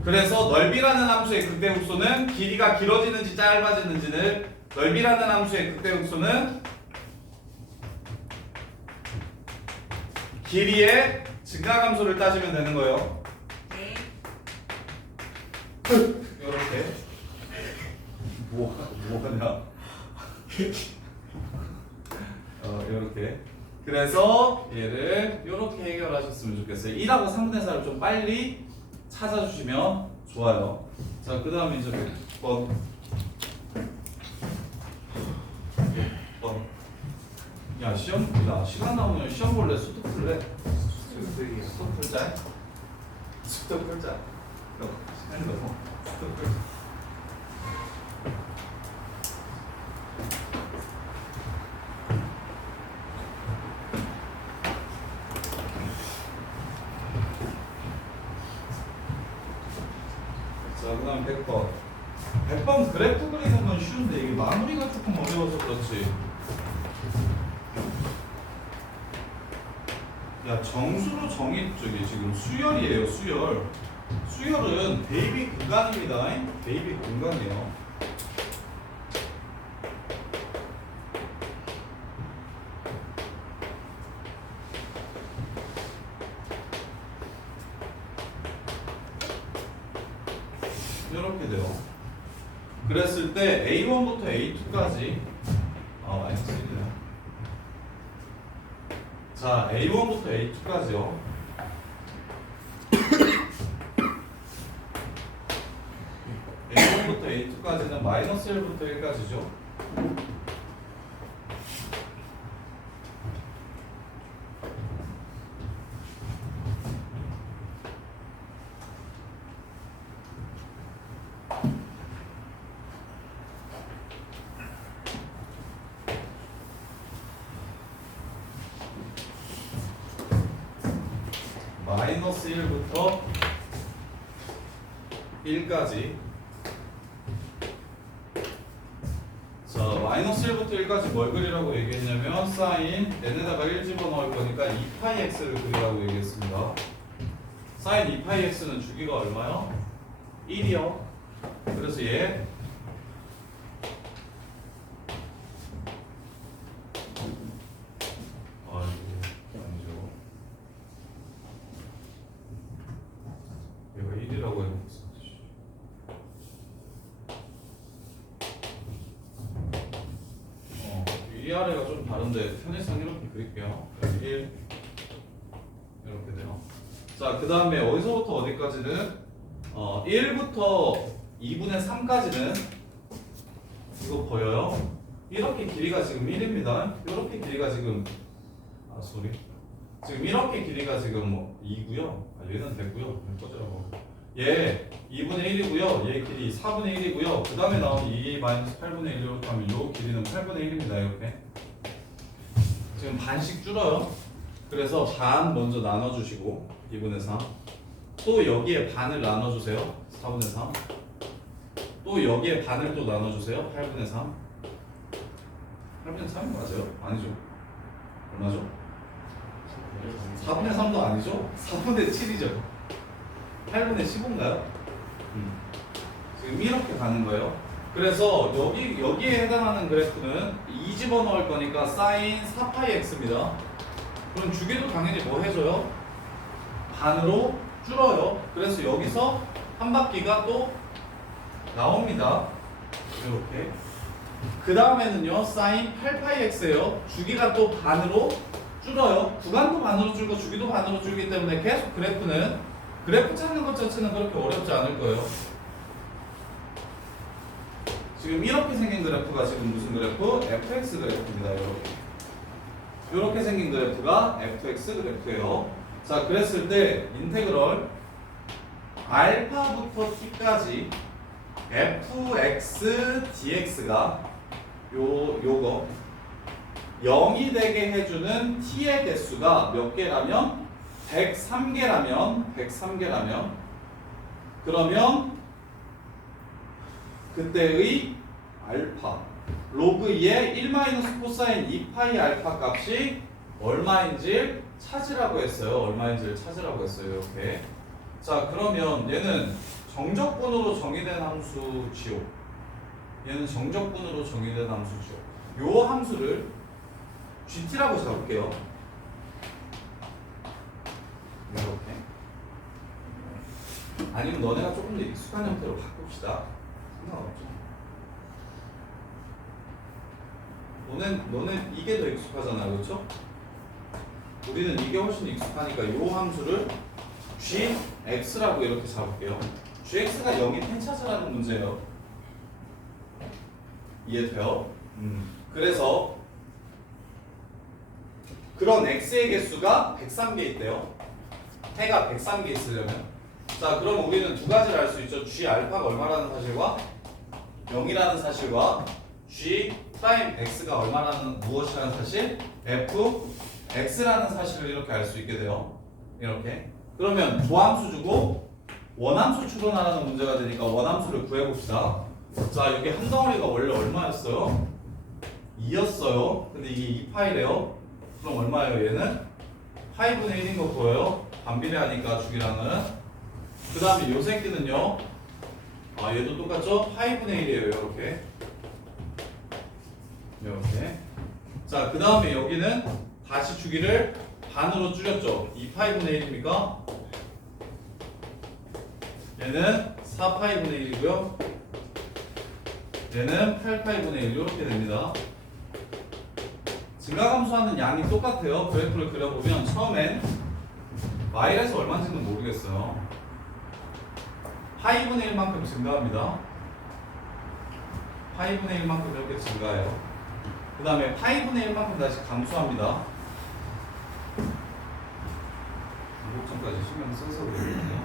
그래서 넓이라는 함수의 극대극소는 길이가 길어지는지 짧아지는지를 넓이라는 함수의 극대극소는 길이의 증가감소를 따지면 되는 거예요. 네. 이렇게 뭐하냐? 이렇게. 그래서 얘를 이렇게 해결하셨으면 좋겠어요. 1하고 3분의 4를 좀 빨리 찾아주시면 좋아요. 자, 그 다음에 이제 100번. 야, 시간 나오면 시험 볼래? 수도 풀래? 수도 풀자. 수도 풀자. 시간이 너무 수도 풀자. 자, 그 다음 100번. 100번 그래프 그리는 건 쉬운데 이게 마무리가 조금 어려워서 그렇지. 야, 정수로 저기 지금 수열이에요. 수열은 대입이 공간입니다. 대입이 공간이에요. 이렇게 돼요. 그랬을 때 A1부터 A2까지 마이너스 1이네요. 자, A1부터 A2까지요. A1부터 A2까지는 마이너스 1부터 1까지죠. 마이너스 1부터 1까지. 자, 마이너스 1부터 1까지 뭘 그리라고 얘기했냐면 사인 n에다가 1 집어넣을 거니까 2파이 x를 그리라고 얘기했습니다. 사인 2파이 x는 주기가 얼마요? 1이요. 그래서 얘 아니죠. 얘가 1이라고 해놓고 위아래가 좀 다른데 편의상 이렇게 그릴게요. 1 이렇게 돼요. 자, 그 다음에 어디서부터 어디까지는 1부터 2분의 3까지는 이거 보여요? 이렇게 길이가 지금 1입니다. 이렇게 길이가 지금 지금 이렇게 길이가 지금 뭐 2고요. 얘는 됐고요. 꺼지라고. 얘 2분의 1이고요. 얘 길이 4분의 1이고요. 그 다음에 나온 2 마이너스 8분의 1 이렇게 하면 요 길이는 8분의 1입니다. 이렇게. 지금 반씩 줄어요. 그래서 반 먼저 나눠주시고 2분의 3. 또 여기에 반을 나눠주세요. 4분의 3. 또 여기에 반을 또 나눠주세요. 8분의 3. 8분의 3이 맞아요? 아니죠. 얼마죠? 4분의 3도 아니죠? 4분의 7이죠. 8분의 15인가요? 지금 이렇게 가는 거예요. 그래서 여기에 해당하는 그래프는 2 집어넣을 거니까 사인 4파이 x입니다. 그럼 주기도 당연히 뭐 해줘요? 반으로 줄어요. 그래서 여기서 한 바퀴가 또 나옵니다. 이렇게. 그 다음에는요, 사인 8파이 x예요. 주기가 또 반으로 줄어요. 구간도 반으로 줄고 주기도 반으로 줄기 때문에 계속 그래프 찾는 것 자체는 그렇게 어렵지 않을 거예요. 지금 이렇게 생긴 그래프가 지금 무슨 그래프? fx 그래프입니다. 이렇게 생긴 그래프가 fx 그래프예요. 자, 그랬을 때 인테그럴 알파부터 t까지 fx dx가 요거 0이 되게 해주는 t의 개수가 몇 개라면 103개라면 그러면 그때의 알파 로그 2의 1 코사인 2파이 알파 값이 얼마인지 찾으라고 했어요. 이렇게. 자, 그러면 얘는 정적분으로 정의된 함수지요. 요 함수를 gt라고 잡을게요. 이렇게. 아니면 너네가 조금 더 익숙한 형태로 바꿉시다. 상관없죠. 너네 이게 더 익숙하잖아요, 그렇죠? 우리는 이게 훨씬 익숙하니까 이 함수를 gx라고 이렇게 잡을게요. gx가 0인 펜 찾으라는 문제예요. 이해돼요? 그래서 그런 x의 개수가 103개 있대요. 해가 103개 있으려면. 자, 그럼 우리는 두 가지를 알 수 있죠. g 알파가 얼마라는 사실과 0이라는 사실과 g 프라임 x가 무엇이라는 사실, f x라는 사실을 이렇게 알 수 있게 돼요. 이렇게. 그러면 두함수 주고 원함수 추론하라는 문제가 되니까 원함수를 구해봅시다. 자, 여기 한 덩어리가 원래 얼마였어요? 2였어요. 근데 이게 2파이래요. 그럼 얼마예요? 얘는 파이분의 1인 거 보여요? 반비례하니까 주기랑은. 그 다음에 요 새끼는요. 얘도 똑같죠? 파이분의 1이에요. 이렇게. 자, 그 다음에 여기는 다시 주기를 반으로 줄였죠. 2파이분의 1입니까? 얘는 4파이분의 1이고요. 얘는 8파이분의 1 이렇게 됩니다. 증가감소하는 양이 똑같아요. 그래프를 그려보면 처음엔 y에서 얼마인지는 모르겠어요. 파이분의 1만큼 증가합니다. 파이분의 1만큼 이렇게 증가해요. 그 다음에 파이분의 1만큼 다시 감소합니다. 이곡점까지 신경 써서 그러거든요.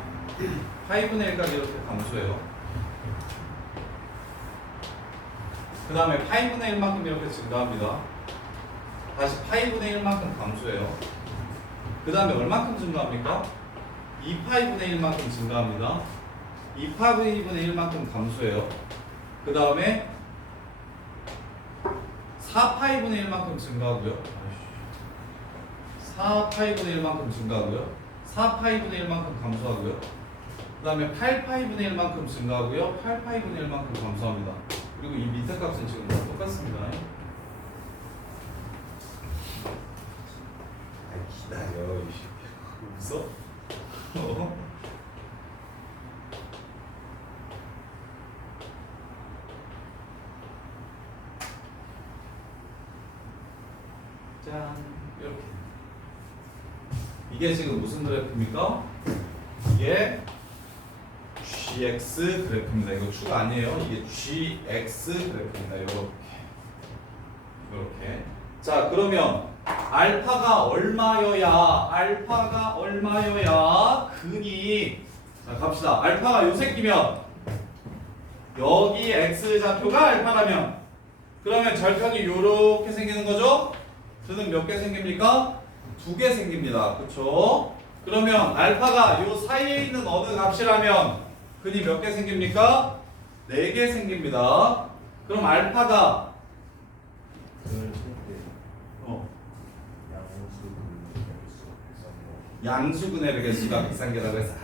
파이분의 1까지 이렇게 감소해요. 그 다음에 파이분의 1만큼 이렇게 증가합니다. 다시 파이분의 1만큼 감소해요. 그 다음에 얼만큼 증가합니까? 2파이분의 1만큼 증가합니다. 2파이분의 1만큼 감소해요. 그 다음에 4파이분의 1만큼 증가하고요. 4파이분의 1만큼 증가하고요. 4파이분의 1만큼 감소하고요. 그 다음에 8파이분의 1만큼 증가하고요. 8파이분의 1만큼 감소합니다. 그리고 이 밑에 값은 지금 다 똑같습니다. 기다려. 웃어? 짠. 이렇게. 이게 지금 무슨 그래프입니까? 이게 GX 그래프입니다. 이거 추가 아니에요. 이게 GX 그래프입니다. 이렇게. 이렇게. 자, 그러면 알파가 얼마여야 근이 자 갑시다. 알파가 요 새끼면 여기 x 좌표가 알파라면 그러면 절편이 요렇게 생기는 거죠? 저는 몇 개 생깁니까? 2개 생깁니다. 그쵸? 그러면 알파가 요 사이에 있는 어느 값이라면 근이 몇 개 생깁니까? 4개 생깁니다. 그럼 알파가 양수근의 개수가 비싼 게라고 해서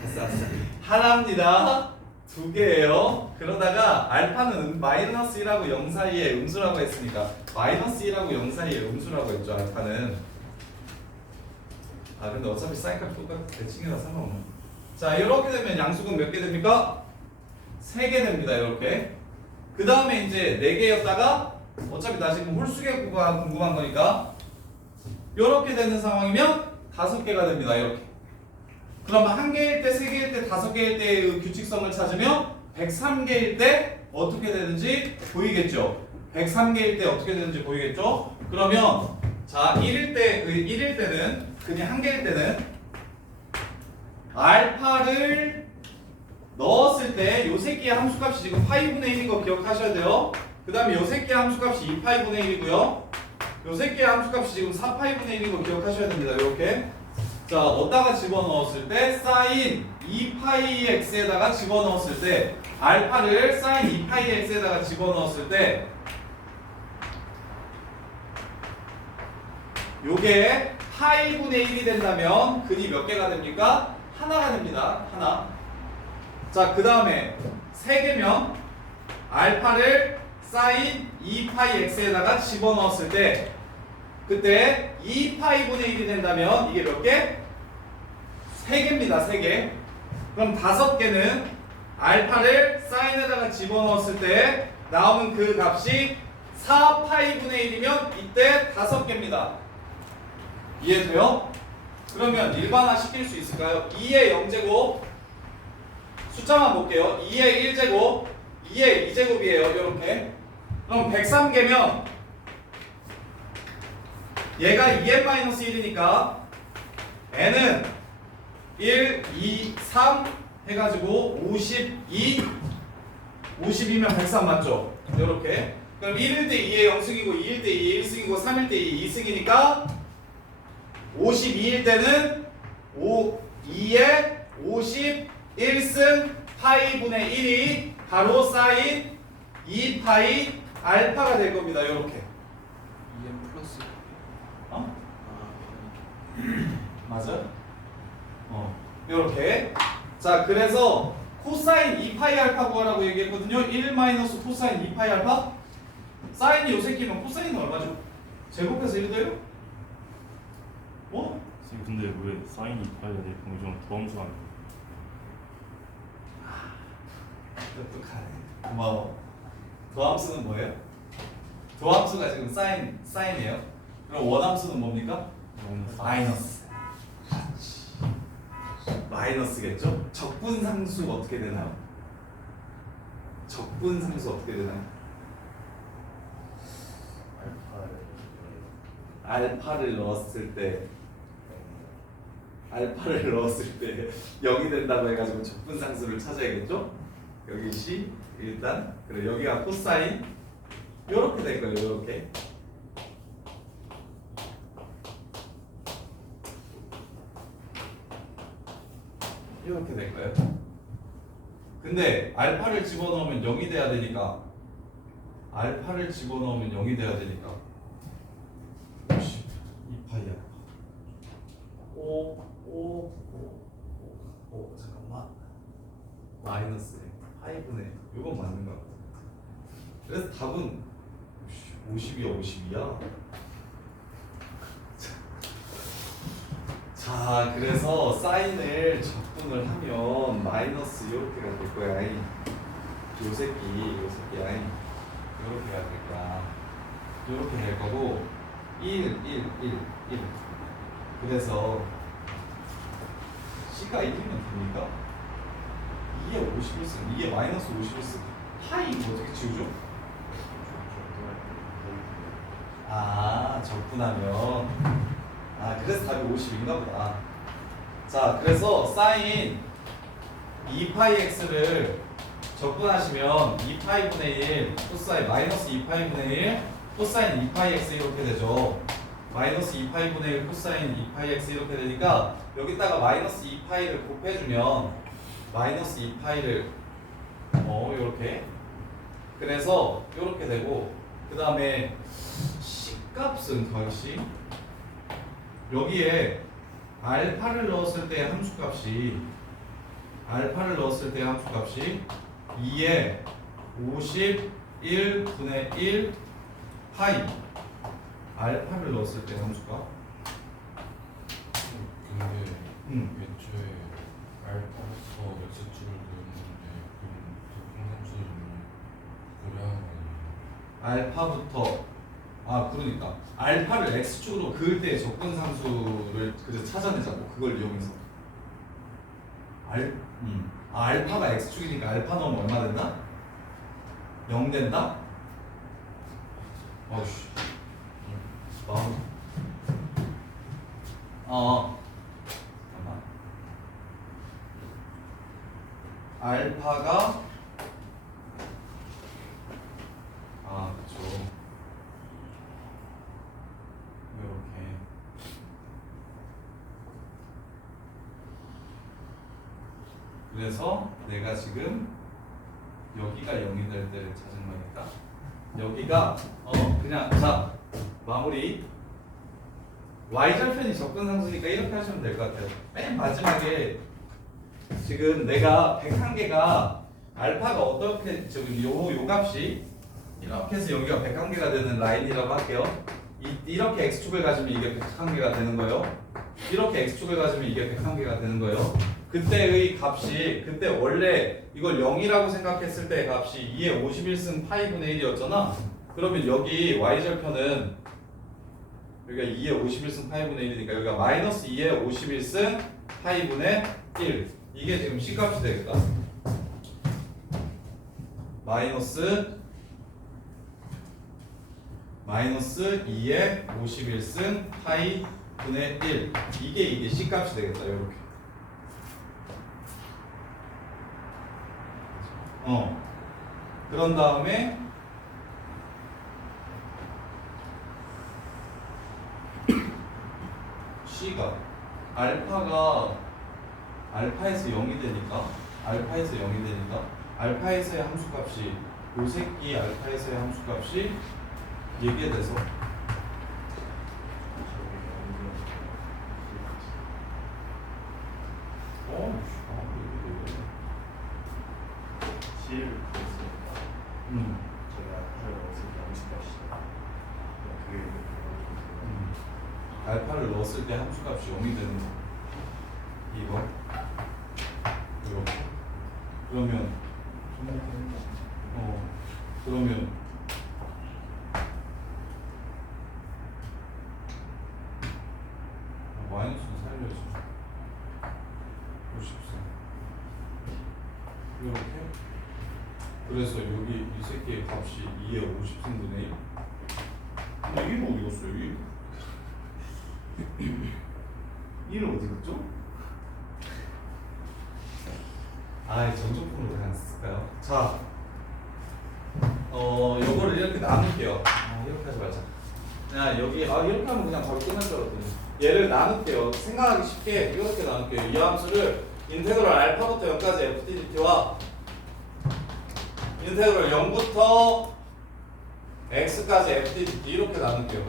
하나입니다. 2개예요. 그러다가 알파는 마이너스 1하고 0 사이에 음수라고 했으니까 마이너스 1하고 0 사이에 음수라고 했죠. 알파는. 아 근데 어차피 사인값 똑같아. 대칭이라 상관없네. 자 이렇게 되면 양수근 몇 개 됩니까? 3개 됩니다. 이렇게. 그 다음에 이제 4개였다가 어차피 나 지금 홀수계가 궁금한 거니까 이렇게 되는 상황이면 5개가 됩니다. 이렇게. 그럼 1개일 때, 3개일 때, 5개일 때의 규칙성을 찾으면 103개일 때 어떻게 되는지 보이겠죠? 103개일 때 어떻게 되는지 보이겠죠? 그러면 자 1일 때는 그냥 1개일 때는 알파를 넣었을 때 요 새끼의 함수값이 지금 파이분의 1인 거 기억하셔야 돼요. 그 다음에 요 새끼의 함수값이 2파이분의 1이고요. 요 새끼의 함수값이 지금 4파이분의 1인 거 기억하셔야 됩니다. 이렇게. 자, 어디다가 집어넣었을 때 사인 2파이 x에다가 집어넣었을 때 알파를 사인 2파이 x에다가 집어넣었을 때 요게 파이분의 1이 된다면 근이 몇 개가 됩니까? 하나가 됩니다. 하나. 자, 그 다음에 3개면 알파를 사인 2파이 x에다가 집어넣었을 때 그때 2파이분의 1이 된다면 이게 몇 개? 3개입니다. 3개. 그럼 5개는 알파를 사인에다가 집어넣었을 때 나오는 그 값이 4파이분의 1이면 이때 5개입니다. 이해돼요? 그러면 일반화 시킬 수 있을까요? 2의 0제곱 숫자만 볼게요. 2의 1제곱 2의 2제곱이에요. 이렇게. 그럼 103개면 얘가 2n-1이니까 n은 1, 2, 3 해가지고 52 52면 103 맞죠? 이렇게. 그럼 1일 때 2의 0승이고 2일 때 2의 1승이고 3일 때 2의 2승이니까 52일 때는 2의 51승 파이분의 1이 바로 사인 2파이 알파가 될 겁니다. 이렇게. 2m 플러스 어? 맞아요? 이렇게. 자, 그래서 코사인 2파이 알파 구하라고 얘기했거든요. 1 마이너스 코사인 2파이 알파. 사인이 요 새끼면 코사인은 얼마죠? 제곱해서 1 돼요? 뭐? 선생님 근데 왜 사인 2파이가 내 공정 도함수 안 똑똑하네. 고마워. 도함수는 뭐예요? 도함수가 지금 사인이에요. 그럼 원함수는 뭡니까? 마이너스. 마이너스겠죠? 적분상수 어떻게 되나요? 적분상수 어떻게 되나요? 알파를 넣었을 때 0이 된다고 해가지고 적분상수를 찾아야겠죠? 여기 C 일단 그리고 여기가 코사인 요렇게 될 거예요. 요렇게. 이렇게 될 거예요. 근데 알파를 집어넣으면 0이 돼야 되니까 알파를 집어넣으면 0이 돼야 되니까 50 2파이야. 5 잠깐만 마이너스 파이분의 이건 맞는 거 같아. 그래서 답은 50이야 50이야. 자 그래서 사인을 적분을 하면 마이너스 이렇게가 될 거야. 요 새끼 아이 이렇게가 될 거야. 이렇게 될 거고 1 그래서 C가 1이면 됩니까? 2에 51승 2에 마이너스 51승 파이 어떻게 지우죠? 아 적분하면 그래서 답이 50인가 보다. 자 그래서 사인 2파이 x를 적분하시면 2파이분의 1 코사인 마이너스 2파이분의 1 코사인 2파이 x 이렇게 되죠. 마이너스 2파이분의 1 코사인 2파이 x 이렇게 되니까 여기다가 마이너스 2파이를 곱해주면 마이너스 2파이를 요렇게 그래서 요렇게 되고 그 다음에 C값은 더시 여기에 알파를 넣었을 때 함수값이 2에 51분의 1 파이 알파를 넣었을 때 함수값. 근데 음. 애초에 알파부터 x축을 그렸는데 그럼 적분함수를 고려하는 거 알파부터 그러니까 알파를 x축으로 그을 때 적분함수를 그래서 찾아내자고 그걸 이용해서 알파가 x축이니까 알파 넣으면 얼마 된다? 0 된다? 어씨 잠깐만 알파가 그쵸 이렇게 그래서 내가 지금 여기가 0이 될 때를 찾은 거니까 여기가 그냥 자 마무리 y절편이 접근상수니까 이렇게 하시면 될 것 같아요. 맨 마지막에 지금 내가 101개가 알파가 어떻게 지금 요 값이 이렇게 해서 여기가 101개가 되는 라인이라고 할게요. 이렇게 x축을 가지면 이게 101개가 되는 거예요. 이렇게 x축을 가지면 이게 101개가 되는 거예요. 그때의 값이 그때 원래 이걸 0이라고 생각했을 때 값이 2의 51승 파이분의 1이었잖아. 그러면 여기 y절편은 여기가 2의 51승 파이분의 1이니까 여기가 마이너스 2의 51승 파이분의 1 이게 지금 C값이 되겠다. 마이너스 2의 51승 파이분의 1 이게 C값이 되겠다. 이렇게 그런 다음에 C가 알파에서 0이 되니까 알파에서의 함수값이 요 새끼 알파에서의 함수값이 얘기에 돼서 C를 구했으니까 저희 알파를 넣었을 때 함수값이 그게 알파를 넣었을 때 함수값이 0이 되는 거 이거 이렇게 그러면 그러면 마이너스는 살려야지 50승 이렇게 그래서 여기 이 새끼의 값이 2의 50승분의 1 근데 1은 어디 갔어요? 1은 어디 갔죠? 정적분으로 그냥 쓸까요? 자 요거를 이렇게 나눌게요. 이렇게 하지 말자. 그냥 여기 이렇게 하면 그냥 바로 끝날 줄 알았더니 얘를 나눌게요. 생각하기 쉽게 이렇게 나눌게요. 이 함수를 인테그럴 알파부터 0까지 FTDT와 인테그럴 0부터 x까지 FTDT 이렇게 나눌게요.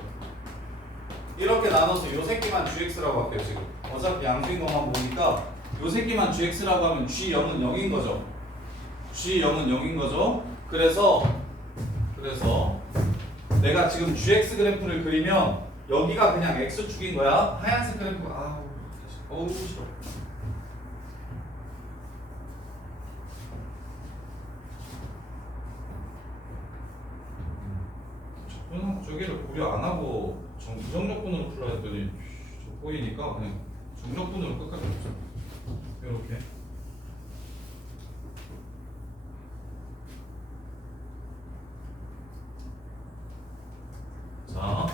이렇게 나눠서 요 새끼만 gx라고 할게요. 지금 어차피 양수인 것만 보니까 요 새끼만 gx라고 하면 g0은 0인 거죠. g0은 0인 거죠. 그래서 내가 지금 gx 그래프를 그리면 여기가 그냥 x축인 거야. 하얀색 그래프가 어우 싫어. 저기를 고려 안 하고 부정적분으로 풀라 했더니 저 보이니까 그냥 정적분으로 끝까지 풀자. 이렇게. 자,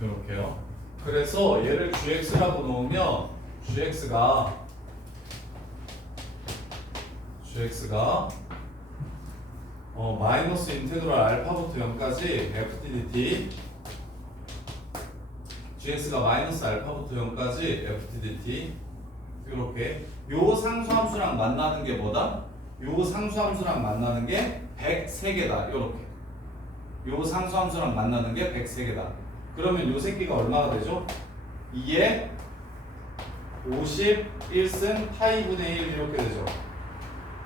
이렇게요. 그래서 얘를 gx라고 놓으면 gx가 마이너스 인테그럴 알파부터 0까지 FTDT gx가 마이너스 알파부터 0까지 FTDT 이렇게 요 상수함수랑 만나는 게 뭐다? 요 상수함수랑 만나는 게 103개다. 이렇게 요 상수함수랑 만나는 게 103개다. 그러면 요 새끼가 얼마가 되죠? 2에 51승 파이분의 1 이렇게 되죠.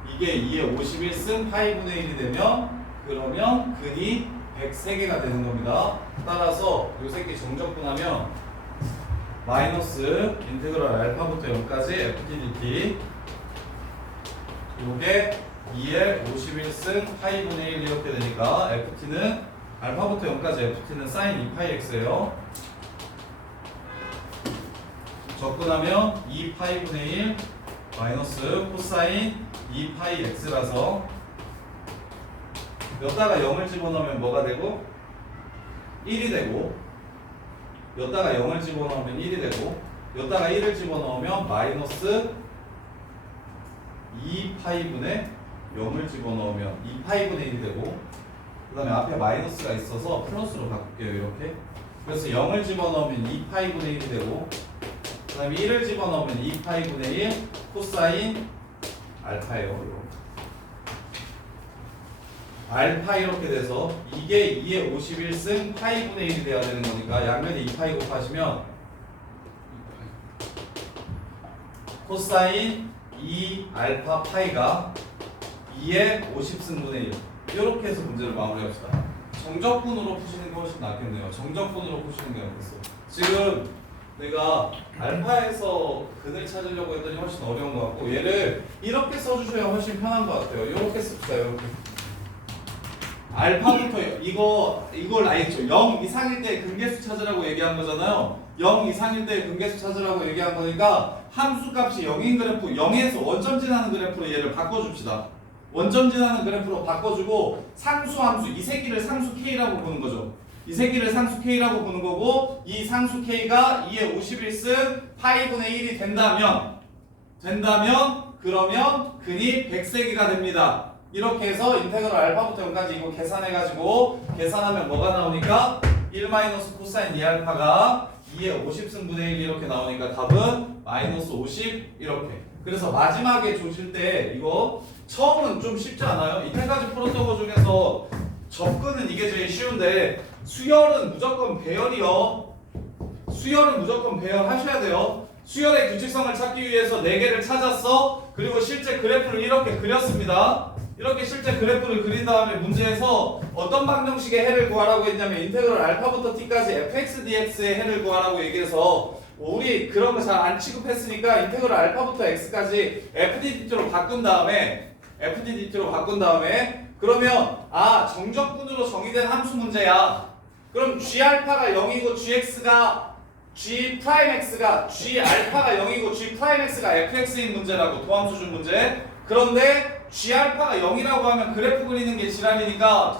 이게 2에 51승 파이분의 1이 되면 그러면 근이 103개가 되는 겁니다. 따라서 요 새끼 정적분하면 마이너스 인테그럴 알파부터 0까지 FTDT 요게 2에 51승 파이분의 1 이렇게 되니까 FT는 알파부터 0까지 FT는 사인 2파이x예요. 적분하면 2파이분의 1 마이너스 코사인 2파이x라서 여기다가 0을 집어넣으면 뭐가 되고 1이 되고 여기다가 0을 집어넣으면 1이 되고 여기다가 1을 집어넣으면 마이너스 2파이분의 0을 집어넣으면 2파이분의 1이 되고 그 다음에 앞에 마이너스가 있어서 플러스로 바꿀게요. 이렇게. 그래서 0을 집어넣으면 2파이분의 1이 되고 그 다음에 1을 집어넣으면 2파이분의 1 코사인 알파예요. 알파 이렇게 돼서 이게 2의 51승 파이분의 1이 돼야 되는 거니까 양면에 2파이 곱하시면 코사인 2 알파 파이가 2의 50승분의 1 이렇게 해서 문제를 마무리합시다. 정적분으로 푸시는 게 훨씬 낫겠네요. 정적분으로 푸시는 게 낫겠어. 지금 내가 알파에서 근을 찾으려고 했더니 훨씬 어려운 것 같고 얘를 이렇게 써주셔야 훨씬 편한 것 같아요. 이렇게 씁시다. 이렇게 알파부터 이걸 알겠죠? 0 이상일 때 근계수 찾으라고 얘기한 거잖아요. 0 이상일 때 근계수 찾으라고 얘기한 거니까 함수값이 0인 그래프 0에서 원점 지나는 그래프로 얘를 바꿔줍시다. 원점 지나는 그래프로 바꿔주고 상수 함수 이 새끼를 상수 K라고 보는 거죠. 이 새끼를 상수 K라고 보는 거고 이 상수 K가 2의 51승 파이분의 1이 된다면 그러면 근이 100세기가 됩니다. 이렇게 해서 인테그럴 알파부터 0까지 이거 계산해가지고 계산하면 뭐가 나오니까 1 마이너스 코사인 2알파가 2의 50승분의 1 이렇게 나오니까 답은 마이너스 50 이렇게. 그래서 마지막에 조실 때 이거 처음은 좀 쉽지 않아요? 이때까지 풀었던 거 중에서 접근은 이게 제일 쉬운데 수열은 무조건 배열이요. 수열은 무조건 배열하셔야 돼요. 수열의 규칙성을 찾기 위해서 4개를 찾았어. 그리고 실제 그래프를 이렇게 그렸습니다. 이렇게 실제 그래프를 그린 다음에 문제에서 어떤 방정식의 해를 구하라고 했냐면 인테그럴 알파부터 t까지 fx dx의 해를 구하라고 얘기해서 우리 그런 거 잘 안 취급했으니까 인테그럴 알파부터 x까지 FDDT로 바꾼 다음에 그러면 정적분으로 정의된 함수 문제야. 그럼 g알파가 0이고 gx가 g'x가 g알파가 0이고 g'x가 fx인 문제라고 도함수 준 문제. 그런데 g알파가 0이라고 하면 그래프 그리는 게 지랄이니까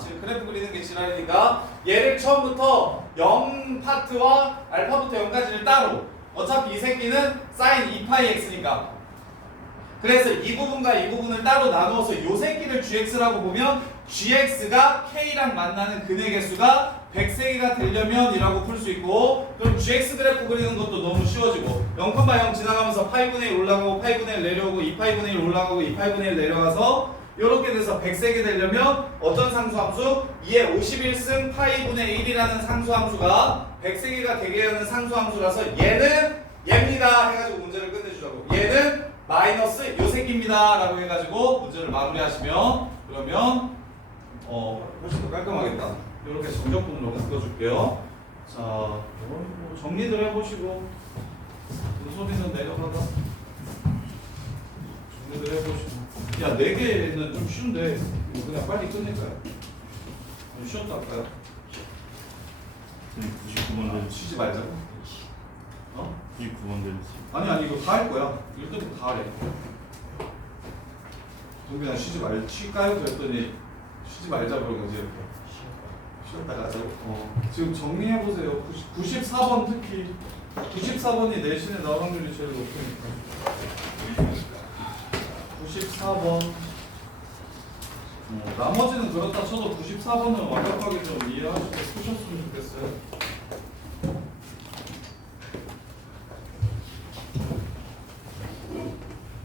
얘를 처음부터 0 파트와 알파부터 0까지를 따로 어차피 이 새끼는 사인 2파이x니까 그래서 이 부분과 이 부분을 따로 나누어서 요 새끼를 gx라고 보면 gx가 k랑 만나는 근의 개수가 100세기가 되려면이라고 풀 수 있고 그럼 GX 그래프 그리는 것도 너무 쉬워지고 0,0 지나가면서 8분의 1 올라가고 8분의 1 내려오고 2,8분의 1 올라가고 2,8분의 1 내려가서 이렇게 돼서 100세기 되려면 어떤 상수함수? 2의 51승 파이분의 1이라는 상수함수가 100세기가 되게 하는 상수함수라서 얘는 얘입니다 해가지고 문제를 끝내주라고. 얘는 마이너스 요 새끼입니다 라고 해가지고 문제를 마무리하시면 그러면 훨씬 더 깔끔하겠다. 이렇게 정적분으로 바꿔줄게요. 자, 뭐 정리들 해보시고 소리는 내려가다 정리들 해보시고. 야, 4개는 좀 쉬운데 이거 그냥 빨리 끝낼까요? 좀 쉬었다 할까요? 99번 되지. 쉬지 말자고? 99번 되지. 아니 이거 다 할 거야. 1등부터 다 하래. 동빈아 쉴까요? 그랬더니 쉬지 말자 그러고 이제 쉬었다 가자고. 지금 정리해보세요. 94번 특히 94번이 내신에 나올 확률이 제일 높으니까 94번 나머지는 그렇다 쳐도 94번은 완벽하게 좀 이해하시고 푸셨으면 좋겠어요.